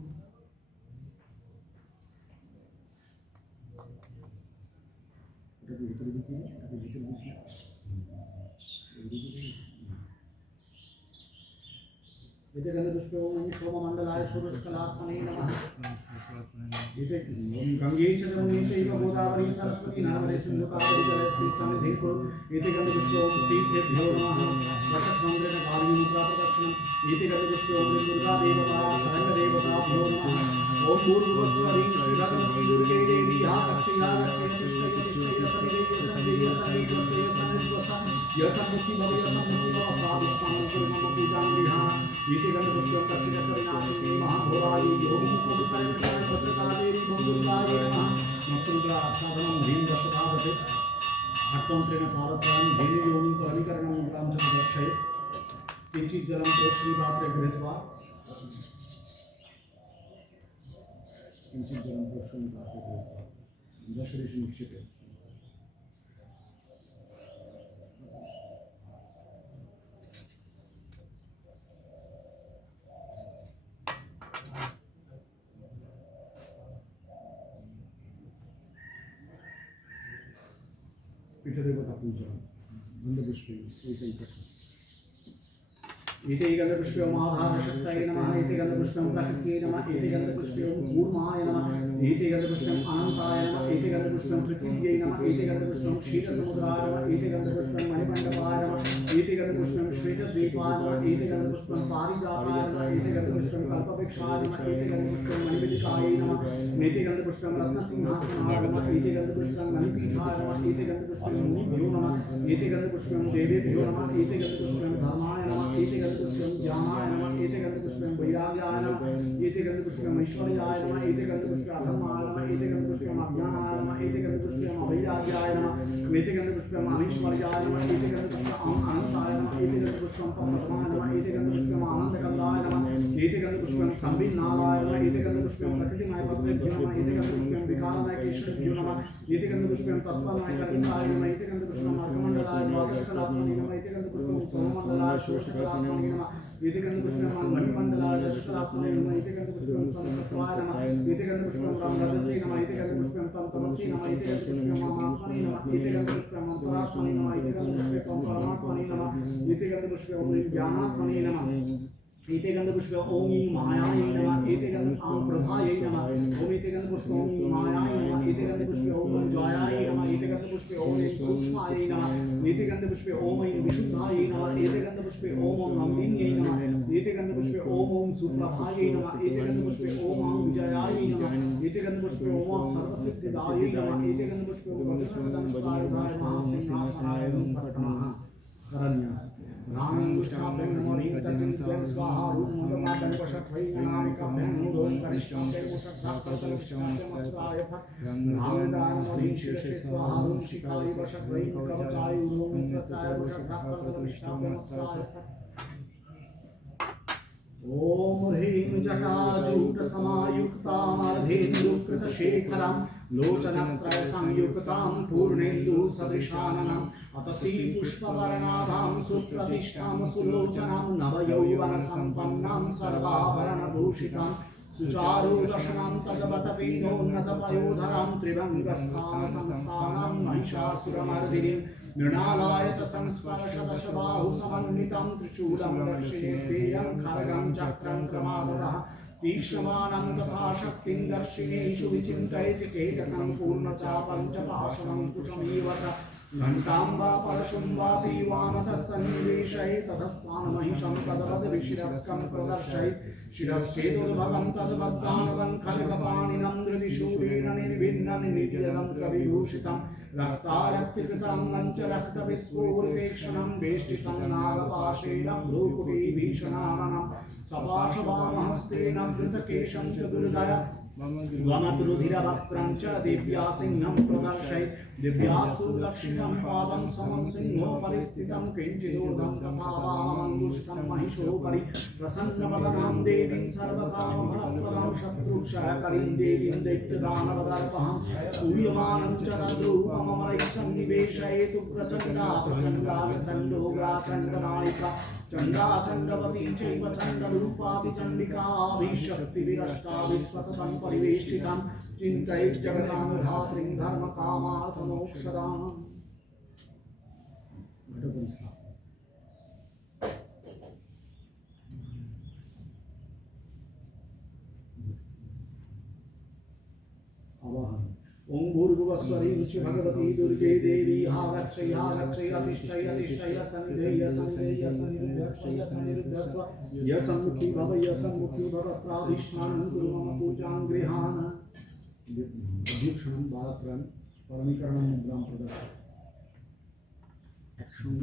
इति गन्धपुष्पम् सोममण्डलाय षोडशकलात्मने नमः। इति गंगे च यमुने चैव गोदावरी सरस्वती नर्मदे सिन्धु कावेरी जलेऽस्मिन् सन्निधिं कुरु। इति गन्धपुष्पम् तीर्थेभ्यो नमः। वशक्रोन्द्रेण कालीमुद्रा प्रदक्षिणम्। इति गन्धपुष्पम् दुर्गा देवता शरण्यदेवताभ्यो नमः। ॐ भूर्भुवस्सुः ह्रीं श्री भगवती दुर्गे देवी या कक्षया यसम्मुखी भव यसम्मुखी भव प्रादिष्टानं कुरु मम पूजां गृहाण। इति गन्धपुष्पं दक्षिणकरिणाशिनी महाघोरायै योगिमुखपरिकराय भद्रकालेरी भगुरुदायै नमः। मत्सुन्द्राच्छादनं ह्रीं दशधावते हट्टं त्रेण पादत्रां धेनुयोनिं परिकरणं मुद्रां च प्रदक्षयेत्। किञ्चित् जलं प्रोक्षणीपात्रे गृहीत्वा किञ्चित् जलं प्रोक्षणीपात्रे गृहीत्वा दशदिशि निक्षिपेत्। पीठदेवता पूजा गन्धपुष्पे इति गन्धपुष्पम् आधारशक्तये नमः। इति गन्धपुष्पं प्रकृत्यै नमः। इति गन्धपुष्पं कूर्माय नमः। इति गन्धपुष्पम् अनन्ताय नमः। इति गन्धपुष्पं पृथिव्यै नमः। इति गन्धपुष्पं क्षीरसमुद्राय नमः। इति गन्धपुष्पं मणिमण्डपाय नमः। इति गन्धपुष्पं श्वेतद्वीपाय नमः। इति गन्धपुष्पं पारिजाताय नमः। इति गन्धपुष्पं कल्पवृक्षाय नमः। इति गन्धपुष्पं मणिवेदिकायै नमः। इति गन्धपुष्पं रत्नसिंहासनाय नमः। इति गन्धपुष्पं मणिपीठाय नमः। इति गन्धपुष्पं मुनिभ्यो नमः। इति गन्धपुष्पं देवेभ्यो नमः। इति गन्धपुष्पं धर्माय नमः। इति गन्धपुष्पं ज्ञानाय नमः। इति गन्धपुष्पं वैराग्याय नमः। इति गन्धपुष्पं ऐश्वर्याय नमः। इति गन्धपुष्पं अधर्माय नमः। इति गन्धपुष्पं अज्ञानाय नमः। इति गन्धपुष्पं अवैराग्याय नमः। एते गन्धपुष्पं माहेश्वर्याय नमः एते गन्धपुष्पं अनन्ताय नमः एते गन्धपुष्पं परमात्माय नमः एते गन्धपुष्पं आनन्दकन्दाय नमः एते गन्धपुष्पं संविन्नालाय नमः एते गन्धपुष्पं प्रकृतिमय पत्रेभ्यो नमः एते गन्धपुष्पं विकालमय केशभ्यो नमः एते गन्धपुष्पं तत्त्वमय कर्मकाय नमः एते गन्धपुष्पं अर्कमण्डलाय द्वादशकलात्मने नमः एते गन्धपुष्पं सोममण्डलाय षोडशकलात्मने नमः एते गन्धपुष्पं मणिमण्डलाय दशकलात्मने नमः एते गन्धपुष्पं संसत्वाय नमः एते गन्धपुष्पं रामरदसे नमः एते गन्धपुष्पं तमतमसे नमः एते गन्धपुष्पं मामात्मने नमः एते गन्धपुष्पं अन्तरात्मने नमः एते गन्धपुष्पं परमात्मने नमः एते गन्धपुष्पं ज्ञानात्मने नमः एते गन्धपुष्पं ॐ मायायै नमः एते गन्धपुष्पं प्रभायै नमः ॐ एते गन्धपुष्पं मायायै नमः एते गन्धपुष्पं ॐ ज्वायायै नमः एते गन्धपुष्पं ॐ सूक्ष्मायै नमः एते गन्धपुष्पं ॐ विशुद्धायै नमः एते गन्धपुष्पं ॐ नन्दिन्यै नमः एते गन्धपुष्पं ॐ सुप्रभायै नमः एते गन्धपुष्पं ॐ विजयायै नमः एते गन्धपुष्पं ॐ सर्वसिद्धिदायै नमः एते गन्धपुष्पं वज्रनन्दनस्तायुधाय महासिंहासनाय नमः करन्यास रामंगुष्ठाभ्यं नमोनि तत्त्वं स्वाहा रूपमदमादं वशत्वैनामिकाभ्यं नमोनि करिष्ठं वशत्वाय रामदानमोनि शिरसे स्वाहा रूपशिखाय वशत्वै कवचाय रूपमित्रताय वशत्वाय ओम ह्रीं जटाजूटसमायुक्तामर्धेन्दुकृतशेखरां लोचनत्रय संयुक्तां पूर्णेन्दु सदृशाननम् अतसी पुष्पवर्णाभां सुप्रतिष्ठां सुलोचनां नवयौवनसम्पन्नां सर्वाभरणभूषितां सुचारुदशनां तद्वतपीनोन्नतपयोधरां त्रिभङ्गस्थां संस्थानां महिषासुरमर्दिनीं मृणालायत संस्पर्शदशबाहु समन्वितं त्रिशूलं दक्षिणे पेयं खड्गं चक्रं क्रमादतः तीक्ष्णमानं तथा शक्तिं दर्शिनेषु विचिन्तयति केटकं पूर्णचापं च पाशमङ्कुशमेव च घण्टां वा परशुं वापि वामतः सन्निवेशये ततस्तान्महिषं तद्वद्विशिरस्कं प्रदर्शयेत् शिरश्चेदुद्भवं तद्वद्दानवं खड्गपाणिनं धृतिशूलेन निर्भिन्नं नित्यतन्त्रविभूषितं रक्तारक्तिकृतं मञ्च रक्तविस्फुरितेक्षणं वेष्टितं नागपाशेन भ्रूकुटीभीषणाननं सपाशवामहस्तेन धृतकेशं च दुर्गय वमद्रुधिरवक्त्रं च दिव्यासिंहं प्रदर्शयेत् दिव्यास्तु लक्षितं पादं समं सिंहोपरिस्थितं किञ्चिदूर्ध्वं तथा वाममङ्गुष्ठं महिषोपरि प्रसन्नवदनां देवीं सर्वकामफलप्रदां शत्रुक्षयकरीं देवीं दैत्यदानवदर्पहां स्तूयमानं च तद्रूपममरैः सन्निवेशयेतु प्रचण्डा प्रचण्डा च चण्डोग्रा चण्डनायिका चण्डा चण्डवती चैव चण्डरूपादिचण्डिकाभिशक्तिविरष्टा विश्वततं परिवेष्टितां चिन्तयेत् जगतां धात्रीं धर्मकामार्थमोक्षदाम् ओम भूर्भुवस्वरीं श्री भगवती दुर्गे देवी हा रक्षय अतिष्ठय सन्धेय सन्निरुद्धस्व यसन्मुखी भव प्राविष्णानं कुरु मम पूजां गृहाण दीक्षणं बालत्रं परमीकरणं मुद्रां प्रदर्शय एक्शन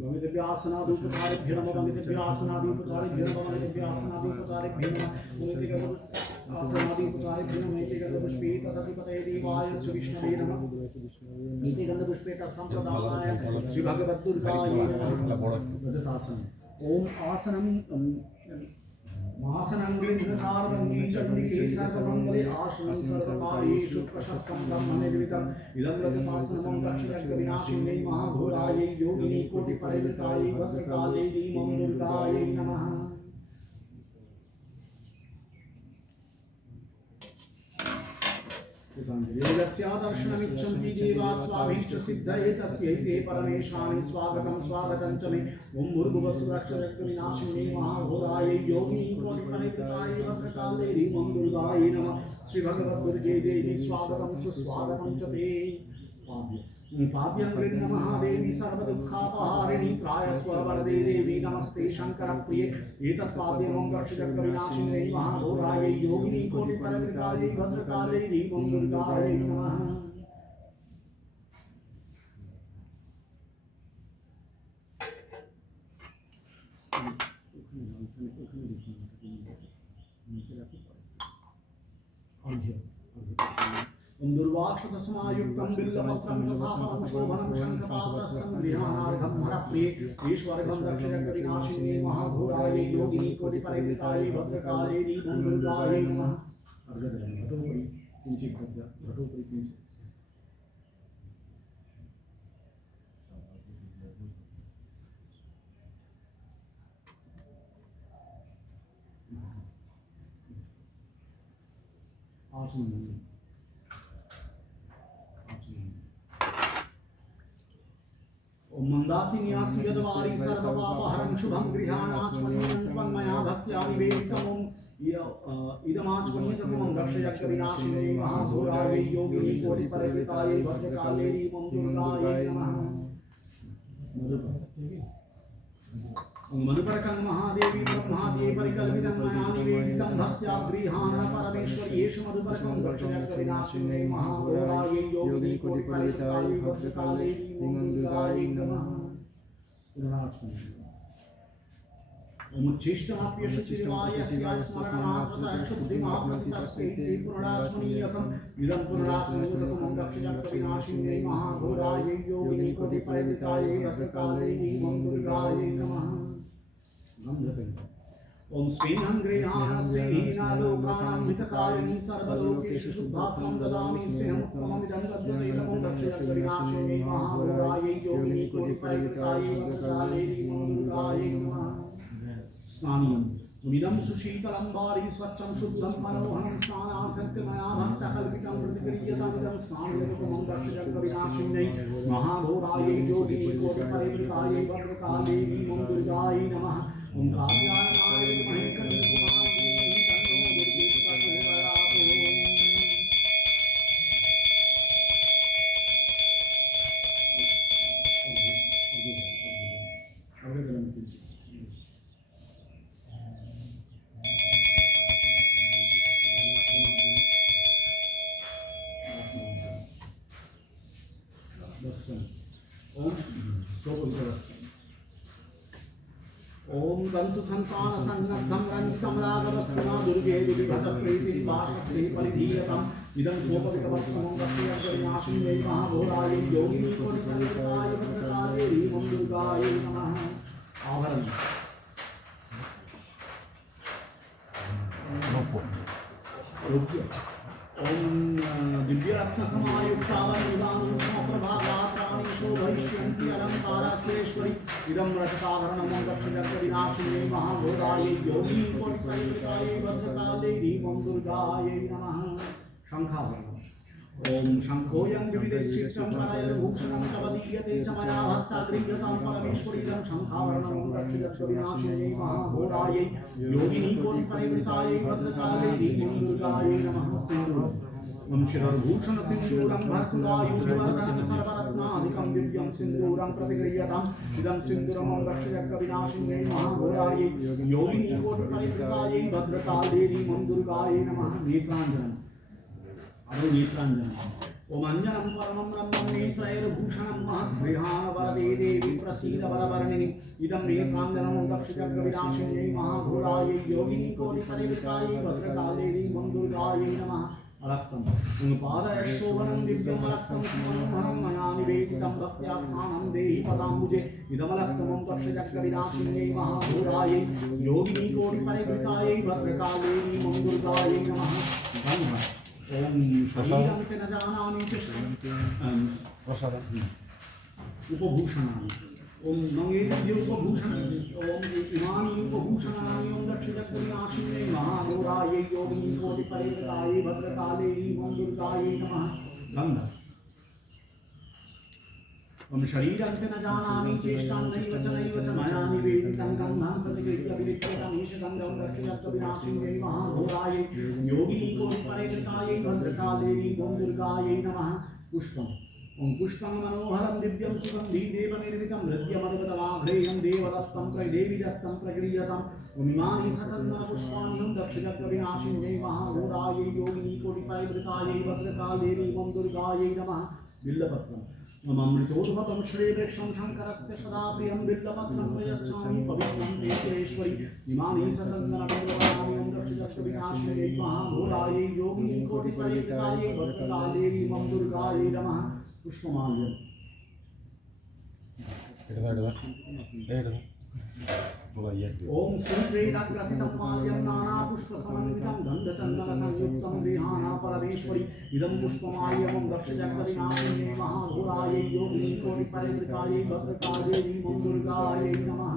भमितव्यासनादुपचारेभ्यो नमः भमितव्यासनादुपचारेभ्यो नमः भमितव्यासनादुपचारेभ्यो नमः भमितव्यासनादुपचारेभ्यो नमः इतिगन्धपुष्पे तदधिपतये देवाय श्री विष्णवे नमः इतिगन्धपुष्पे तत्सम्प्रदायाय श्री भगवद्दुर्गाय नमः ओम आसनं मासनंगेन्द्रचारवंगी चंडिके सर्वमंगले आसनं सर्वकार्येषु प्रशस्तं ब्रह्मनिर्मितम् इदं रजतासनं दक्षिणविनाशिन्यै महाघोरायै योगिनी कोटिपरिवृतायै भद्रकाल्यै धीमं दुर्गायै नमः दर्शनमिच्छन्ति देवा स्वाभीष्टसिद्धये तस्यैते परमेशानि स्वागतं च मे ओं भूर्भुवस्वरक्षरक्तविनाशिन्यै महाघोरायै योगिनी कोटिपरिवृतायै भद्रकाल्यै धीमं दुर्गायै नमः श्री भगवद्दुर्गे देवी स्वागतं सुस्वागतं च ते पाप्यं गृह्ण महादेवी सर्वदुःखापहारिणी त्रायस्वरवरदे देवी नमस्ते शङ्करप्रिये एतत्पाद्यमं रक्षजगविनाशिन्यै महाघोरायै योगिनी कोटिपरिवृतायै भद्रकाल्यै धीमं दुर्गायै नमः ओम दुर्वाक्षतस्मायुक्तं बिल्लपत्रं तथा परं शोभनं शङ्खपात्रस्तं गृहाणार्घं हरप्रिये ईश्वरघं दक्षजगविनाशिने महाघोरायै योगिनी कोटिपरिवृतायै भद्रकाले नीलदुर्गायै नमः। घटोपरि किञ्चित् घटोपरि किञ्चित् ओम मंदाकिन्यासु यद्वारी सर्वपापहरं शुभं गृहाणाचमनीयं त्वन्मया भक्त्या निवेदितम् ओम इदमाचमनीयतमं दक्षयज्ञविनाशिने महाघोरायै योगिनी कोटिपरिवृतायै भद्रकाले दुर्गायै नमः। मधुपरकं महादेवी ब्रह्मादि परिकल्पितं मया निवेदितं भक्त्या गृहाणः परमेश्वरी एष मधुपरकं दक्षयज्ञविनाशिने महाघोरायै योगिनी कोटिपरिवृतायै भद्रकाले दुर्गायै नमः। उच्चिष्टमप्यशुचिर्वायस्य स्मरणमात्रतः शुद्धिमाप्रतितस्यै पुनराचमनीयकम् इदं पुनराचमनीयकं दक्षयज्ञविनाशिने महाघोरायै योगिनी कोटिपरिवृतायै भद्रकाले दुर्गायै नमः। ओम स्नेहं गृहाण स्नेहीनालोकानां हितकारिणी सर्वलोकेषु शुद्धात्मं ददामि स्नेहमुत्तममिदं तद्वदेवं दक्षयज्ञविनाशिने महाघोरायै योगिनी कोटिपरिवृतायै भद्रकाले दुर्गायै नमः। स्नानीयम् इदं सुशीतलं वारि स्वच्छं शुद्धं मनोहरं स्नानार्थं मया भक्तकल्पितं प्रतिक्रियतामिदं स्नानयतुकं दक्षयज्ञविनाशिन्यै महाघोरायै योगिनी कोटिपरिवृतायै भद्रकाले दुर्गायै नमः। ओम कात्यायनाय विद्महे कन्याकुमारी तन्नो दुर्गे प्रचोदयात्। ओम तंतु संतान संगद्धं रंजितं रागवस्तुना दुर्गे दुर्गत प्रीतिं वाशस्ते परिधीयताम् इदं सोपवितवस्तुं दक्षयज्ञविनाशिने महाघोरायै योगिनी कोटिपरिवृतायै भद्रकाले दुर्गायै नमः। आवरण ओम दिव्यरत्नसमायुक्तावलीलां समप्रभागात्राणि शोभयिष्यन्ति अलङ्कारश्रेष्वरि इदं रजताभरणं दक्षयज्ञविनाशिने महाघोरायै योगिनी कोटिपरिवृतायै भद्रकाले दुर्गायै नमः। शङ्खाभरणम् ओम शङ्खोऽयं विविधैश्चित्रं परयभूषणं कवदीयते च मया भक्ता गृह्यतां परमेश्वरीदं शङ्खाभरणं दक्षयज्ञविनाशिने महाघोरायै योगिनी कोटिपरिवृतायै भद्रकाले दुर्गायै नमः। ओम शिरोभूषण सिन्दूरं भर्सुरायुधवर्धनं सर्वरत्नादिकं दिव्यं सिन्दूरं प्रतिगृह्यताम् इदं सिन्दूरं दक्षयज्ञविनाशिने महाघोरायै योगिनी कोटिपरिवृतायै भद्रकाले दुर्गायै नमः। नेत्राञ्जनम् अदो नेत्राञ्जनम् ओम अंजनं परमं ब्रह्मं नेत्रैर्भूषणं महद्गृहाणवरदे देवी प्रसीद वरवर्णिनि इदं नेत्राञ्जनं दक्षयज्ञविनाशिने महाघोरायै योगिनी कोटिपरिवृतायै भद्रकाले दुर्गायै नमः। अलक्तम् पादयशोभनं दिव्यं अलक्तं सुमनोहरं मया निवेदितं भक्त्या स्नानं देहि पदाम्बुजे इदमलक्तमं दक्षयज्ञविनाशिने महाघोरायै योगिनी कोटिपरिवृतायै भद्रकाले दुर्गायै नमः। ओम शरीरं च न जानामि च उपभूषणानि ओम नंगेन्द्य उपभूषणानि ओम इमानि उपभूषणानि ओम दक्षयज्ञविनाशिने महाघोरायै योगिनी कोटिपरिवृतायै भद्रकाले दुर्गायै नमः। गन्ध ओम शरीरं च न जानामि चेष्टां नैव च मया निवेदितं गन्धं प्रतिगृह्य विलिख्यतमीश गन्धं दक्षयज्ञविनाशिने महाघोरायै योगिनी कोटिपरिवृतायै भद्रकाले दुर्गायै नमः। पुष्पम् ओम पुष्पं मनोहरं दिव्यं सुगन्धि देवनिर्मितं हृद्यमद्भुतमाघ्रेयं देवदत्तं देवी दत्तं प्रगृह्यताम् ओम इमानि सचन्दनपुष्पाणि दक्षयज्ञविनाशिने महाघोरायै योगिनी कोटिपरिवृतायै भद्रकाले दुर्गायै नमः। बिल्लपत्रम् ममृतोद्भवं श्रीवृक्षं शङ्करस्य सदा प्रियं बिल्लपत्रं प्रयच्छामि पवित्रं देशेश्वरि इमानि सचन्दनबिल्वनानि ॐ दक्षजगद्विनाशिने महाभूतायै योगिनीकोटिपरिवृतायै भद्रकाल्यै मम दुर्गायै नमः पुष्पमाल्यम् ओम श्रीवेदाग्रथितं माल्यं नानापुष्पसमन्वितं गन्धचन्दनसंयुक्तं विहाना परमेश्वरी इदं पुष्पमाल्यं दक्षजगद्विनाशिने महाभूतायै योगिनीकोटिपरिवृतायै भद्रकाल्यै मम दुर्गायै नमः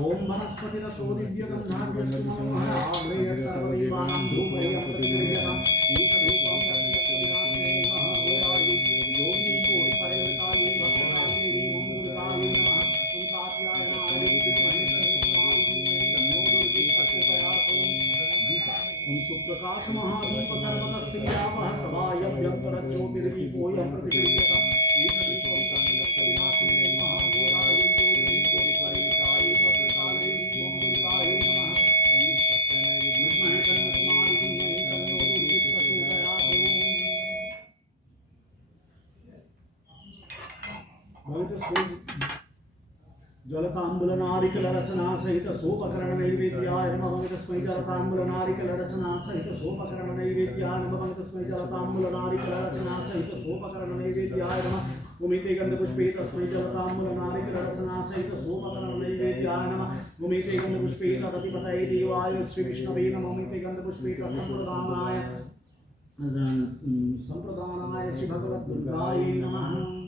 ओम वनस्पतिरसो दिव्यगन्धाढ्यस्मः आग्रेय सर्वदेवानां धूपयं प्रतिगृह्यताम् ईशधूपं दक्षजगद्विनाशिने महाभूतायै योगिनीकोटिपरिवृतायै भद्रकाल्यै मम दुर्गायै नमः ॐ कात्यायनाय विद्महे तन्नो दुर्गे प्रचोदयात् ॐ सुप्रकाशमहादीपकर्मणस्त्रियावः सभायभ्यन्तरज्योतिर्दीपोऽयं प्रतिगृह्यताम् ईशधूपं दक्षजगद्विनाशिने महाभूतायै योगिनीकोटिपरिवृतायै भद्रकाल्यै मम दुर्गायै नमः ॐ विद्महे तन्नो दुर्गे प्रचोदयात् जलतांबूलनारिकलरचना सहित सोपकरण नैवेद्याय नमः तस्मै जलतांबूलनारिकलरचना सहित सोपकरण नैवेद्याय नमः तस्मै जलतांबूलनारिकलरचना सहित सोपकरण नैवेद्याय नमः उमिते गन्धपुष्पे तस्मै जलतांबूलनारिकलरचना सहित सोपकरण नैवेद्याय नमः उमिते गन्धपुष्पे तदधिपतये देवाय श्रीविष्णवे नमः उमिते गन्धपुष्पे संप्रदानाय श्री भगवद्दुर्गायै नमः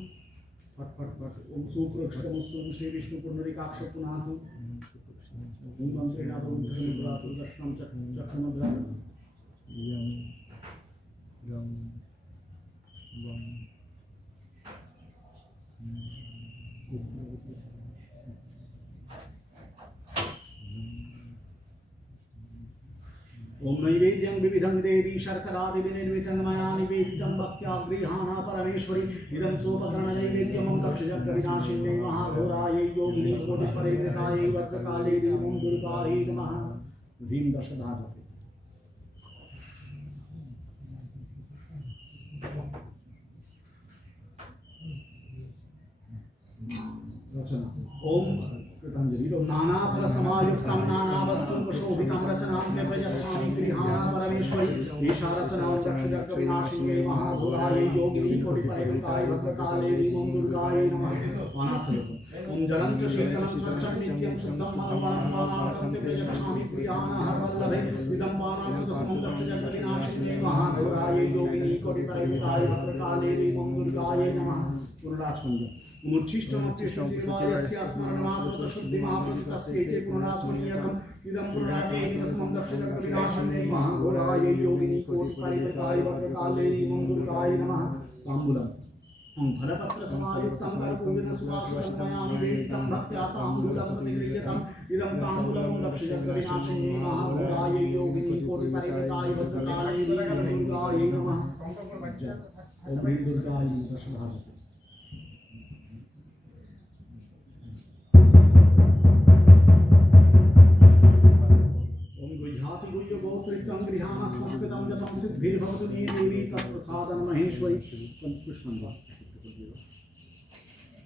पट पट पट ओम सुप्रक्षितमस्तु श्री विष्णु पुंडरीकाक्ष पुनातु ओम मंत्रेणादो मुद्रातु दर्शनं चक्रमुद्रा यम यम वम ओम नैवेद्यं विविधं देवी शर्करादिविनिर्मितं मया निवेदितं भक्त्या गृहाणा परमेश्वरी इदं सोपकरण नैवेद्यं दक्षजगद्विनाशिन्यै महाघोरायै योगिनीकोटिपरिवृतायै भद्रकाल्यै ॐ दुर्गायै नमः ह्रीं दशधा जपे रचना ओम कृतांजलि नानाफलसमायुक्तं नानावस्तुं शोभितं रचनां च प्रयच्छामि गृहाणा परमेश्वरी ईशा रचनां दक्षजगद्विनाशिन्यै महाघोरायै योगिनीकोटिपरिवृतायै भद्रकाल्यै ॐ दुर्गायै नमः ओम जलं च शीतलं स्वच्छं नित्यं शुद्धं मनोवाक् प्रयच्छामि गृहाणा वल्लभे इदं पानामृतं दक्षजगद्विनाशिन्यै महाघोरायै योगिनीकोटिपरिवृतायै भद्रकाल्यै ॐ दुर्गायै नमः पुनराचमन्यम् मुच्चिष्टमुच्चिष्टजीवायस्य स्मरणमात्रं शुद्धिमापतितस्यैते पुनराचमनीयम् इदं पुनराचमनीयं दक्षजगद्विनाशिन्यै महाघोरायै योगिनीकोटिपरिवृतायै भद्रकाल्यै ॐ दुर्गायै नमः ताम्बूलम् ओम फलपत्रसमायुक्तं कर्पूरसुवासितं मया निवेदितं भक्त्या ताम्बूलं प्रतिगृह्यताम् इदं ताम्बूलं दक्षजगद्विनाशिन्यै महाघोरायै योगिनीकोटिपरिवृतायै भद्रकाल्यै ॐ दुर्गायै नमः ओम ह्रीं दुर्गायै दशधा गृहाणस्मृतं जपं सिद्धिर्भवतु मे देवी तत्प्रसादं महेश्वरी पुष्पं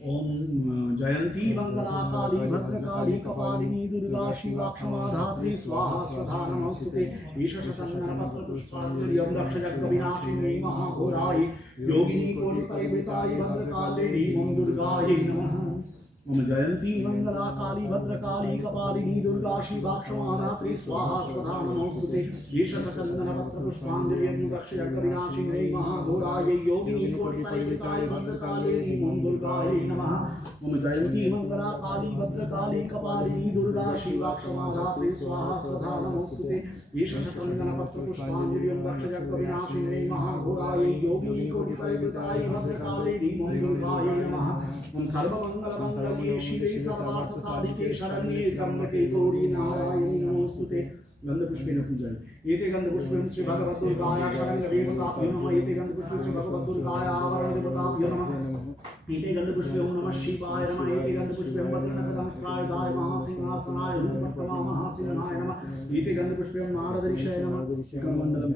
ओम जयंती मंगला काली भद्रकाली कपालिनी दुर्गा शिवा क्षमा धात्री स्वाहा स्वधा नमोस्तुते ईशशतन्नपत्र पुष्पाञ्जलिं दक्षजगद्विनाशिन्यै महाघोरायै योगिनीकोटिपरिवृतायै भद्रकाल्यै ॐ दुर्गायै नमः ओम जयंती मंगला काली भद्रकाली कपालिनी दुर्गा शिवा क्षमा धात्री स्वाहा स्वधा नमोस्तुते ईशशतन्नपत्र पुष्पाञ्जलिं दक्षजगद्विनाशिन्यै महाघोरायै योगिनीकोटिपरिवृतायै भद्रकाल्यै ॐ दुर्गायै नमः ओम जयंती मंगला काली भद्रकाली कपालिनी दुर्गा शिवा क्षमा धात्री स्वाहा स्वधा नमोस्तुते ईशशतन्नपत्र पुष्पाञ्जलिं दक्षजगद्विनाशिन्यै महाघोरायै योगिनीकोटिपरिवृतायै भद्रकाल्यै ॐ दुर्गायै नमः ओम सर्वमंगलमंगल्ये शिवे सर्वार्थसाधिके शरण्ये त्र्यंबके गौरी नारायणी नमोस्तुते गंधपुष्पेन पूजय एते गंधपुष्पेन श्री भगवद्दुर्गाया शरण्य देवताभ्यो नमः एते गंधपुष्पेन श्री भगवद्दुर्गाया आवरण देवताभ्यो नमः इति गन्धपुष्पे ओम नमः शिवाय नमः इति गन्धपुष्पे ओम वक्रनखदंष्ट्रायुधाय महासिंहासनाय हुमपट्टमा महासिंहाय नमः इति गन्धपुष्पे ओम नारदऋषये नमः कमण्डलं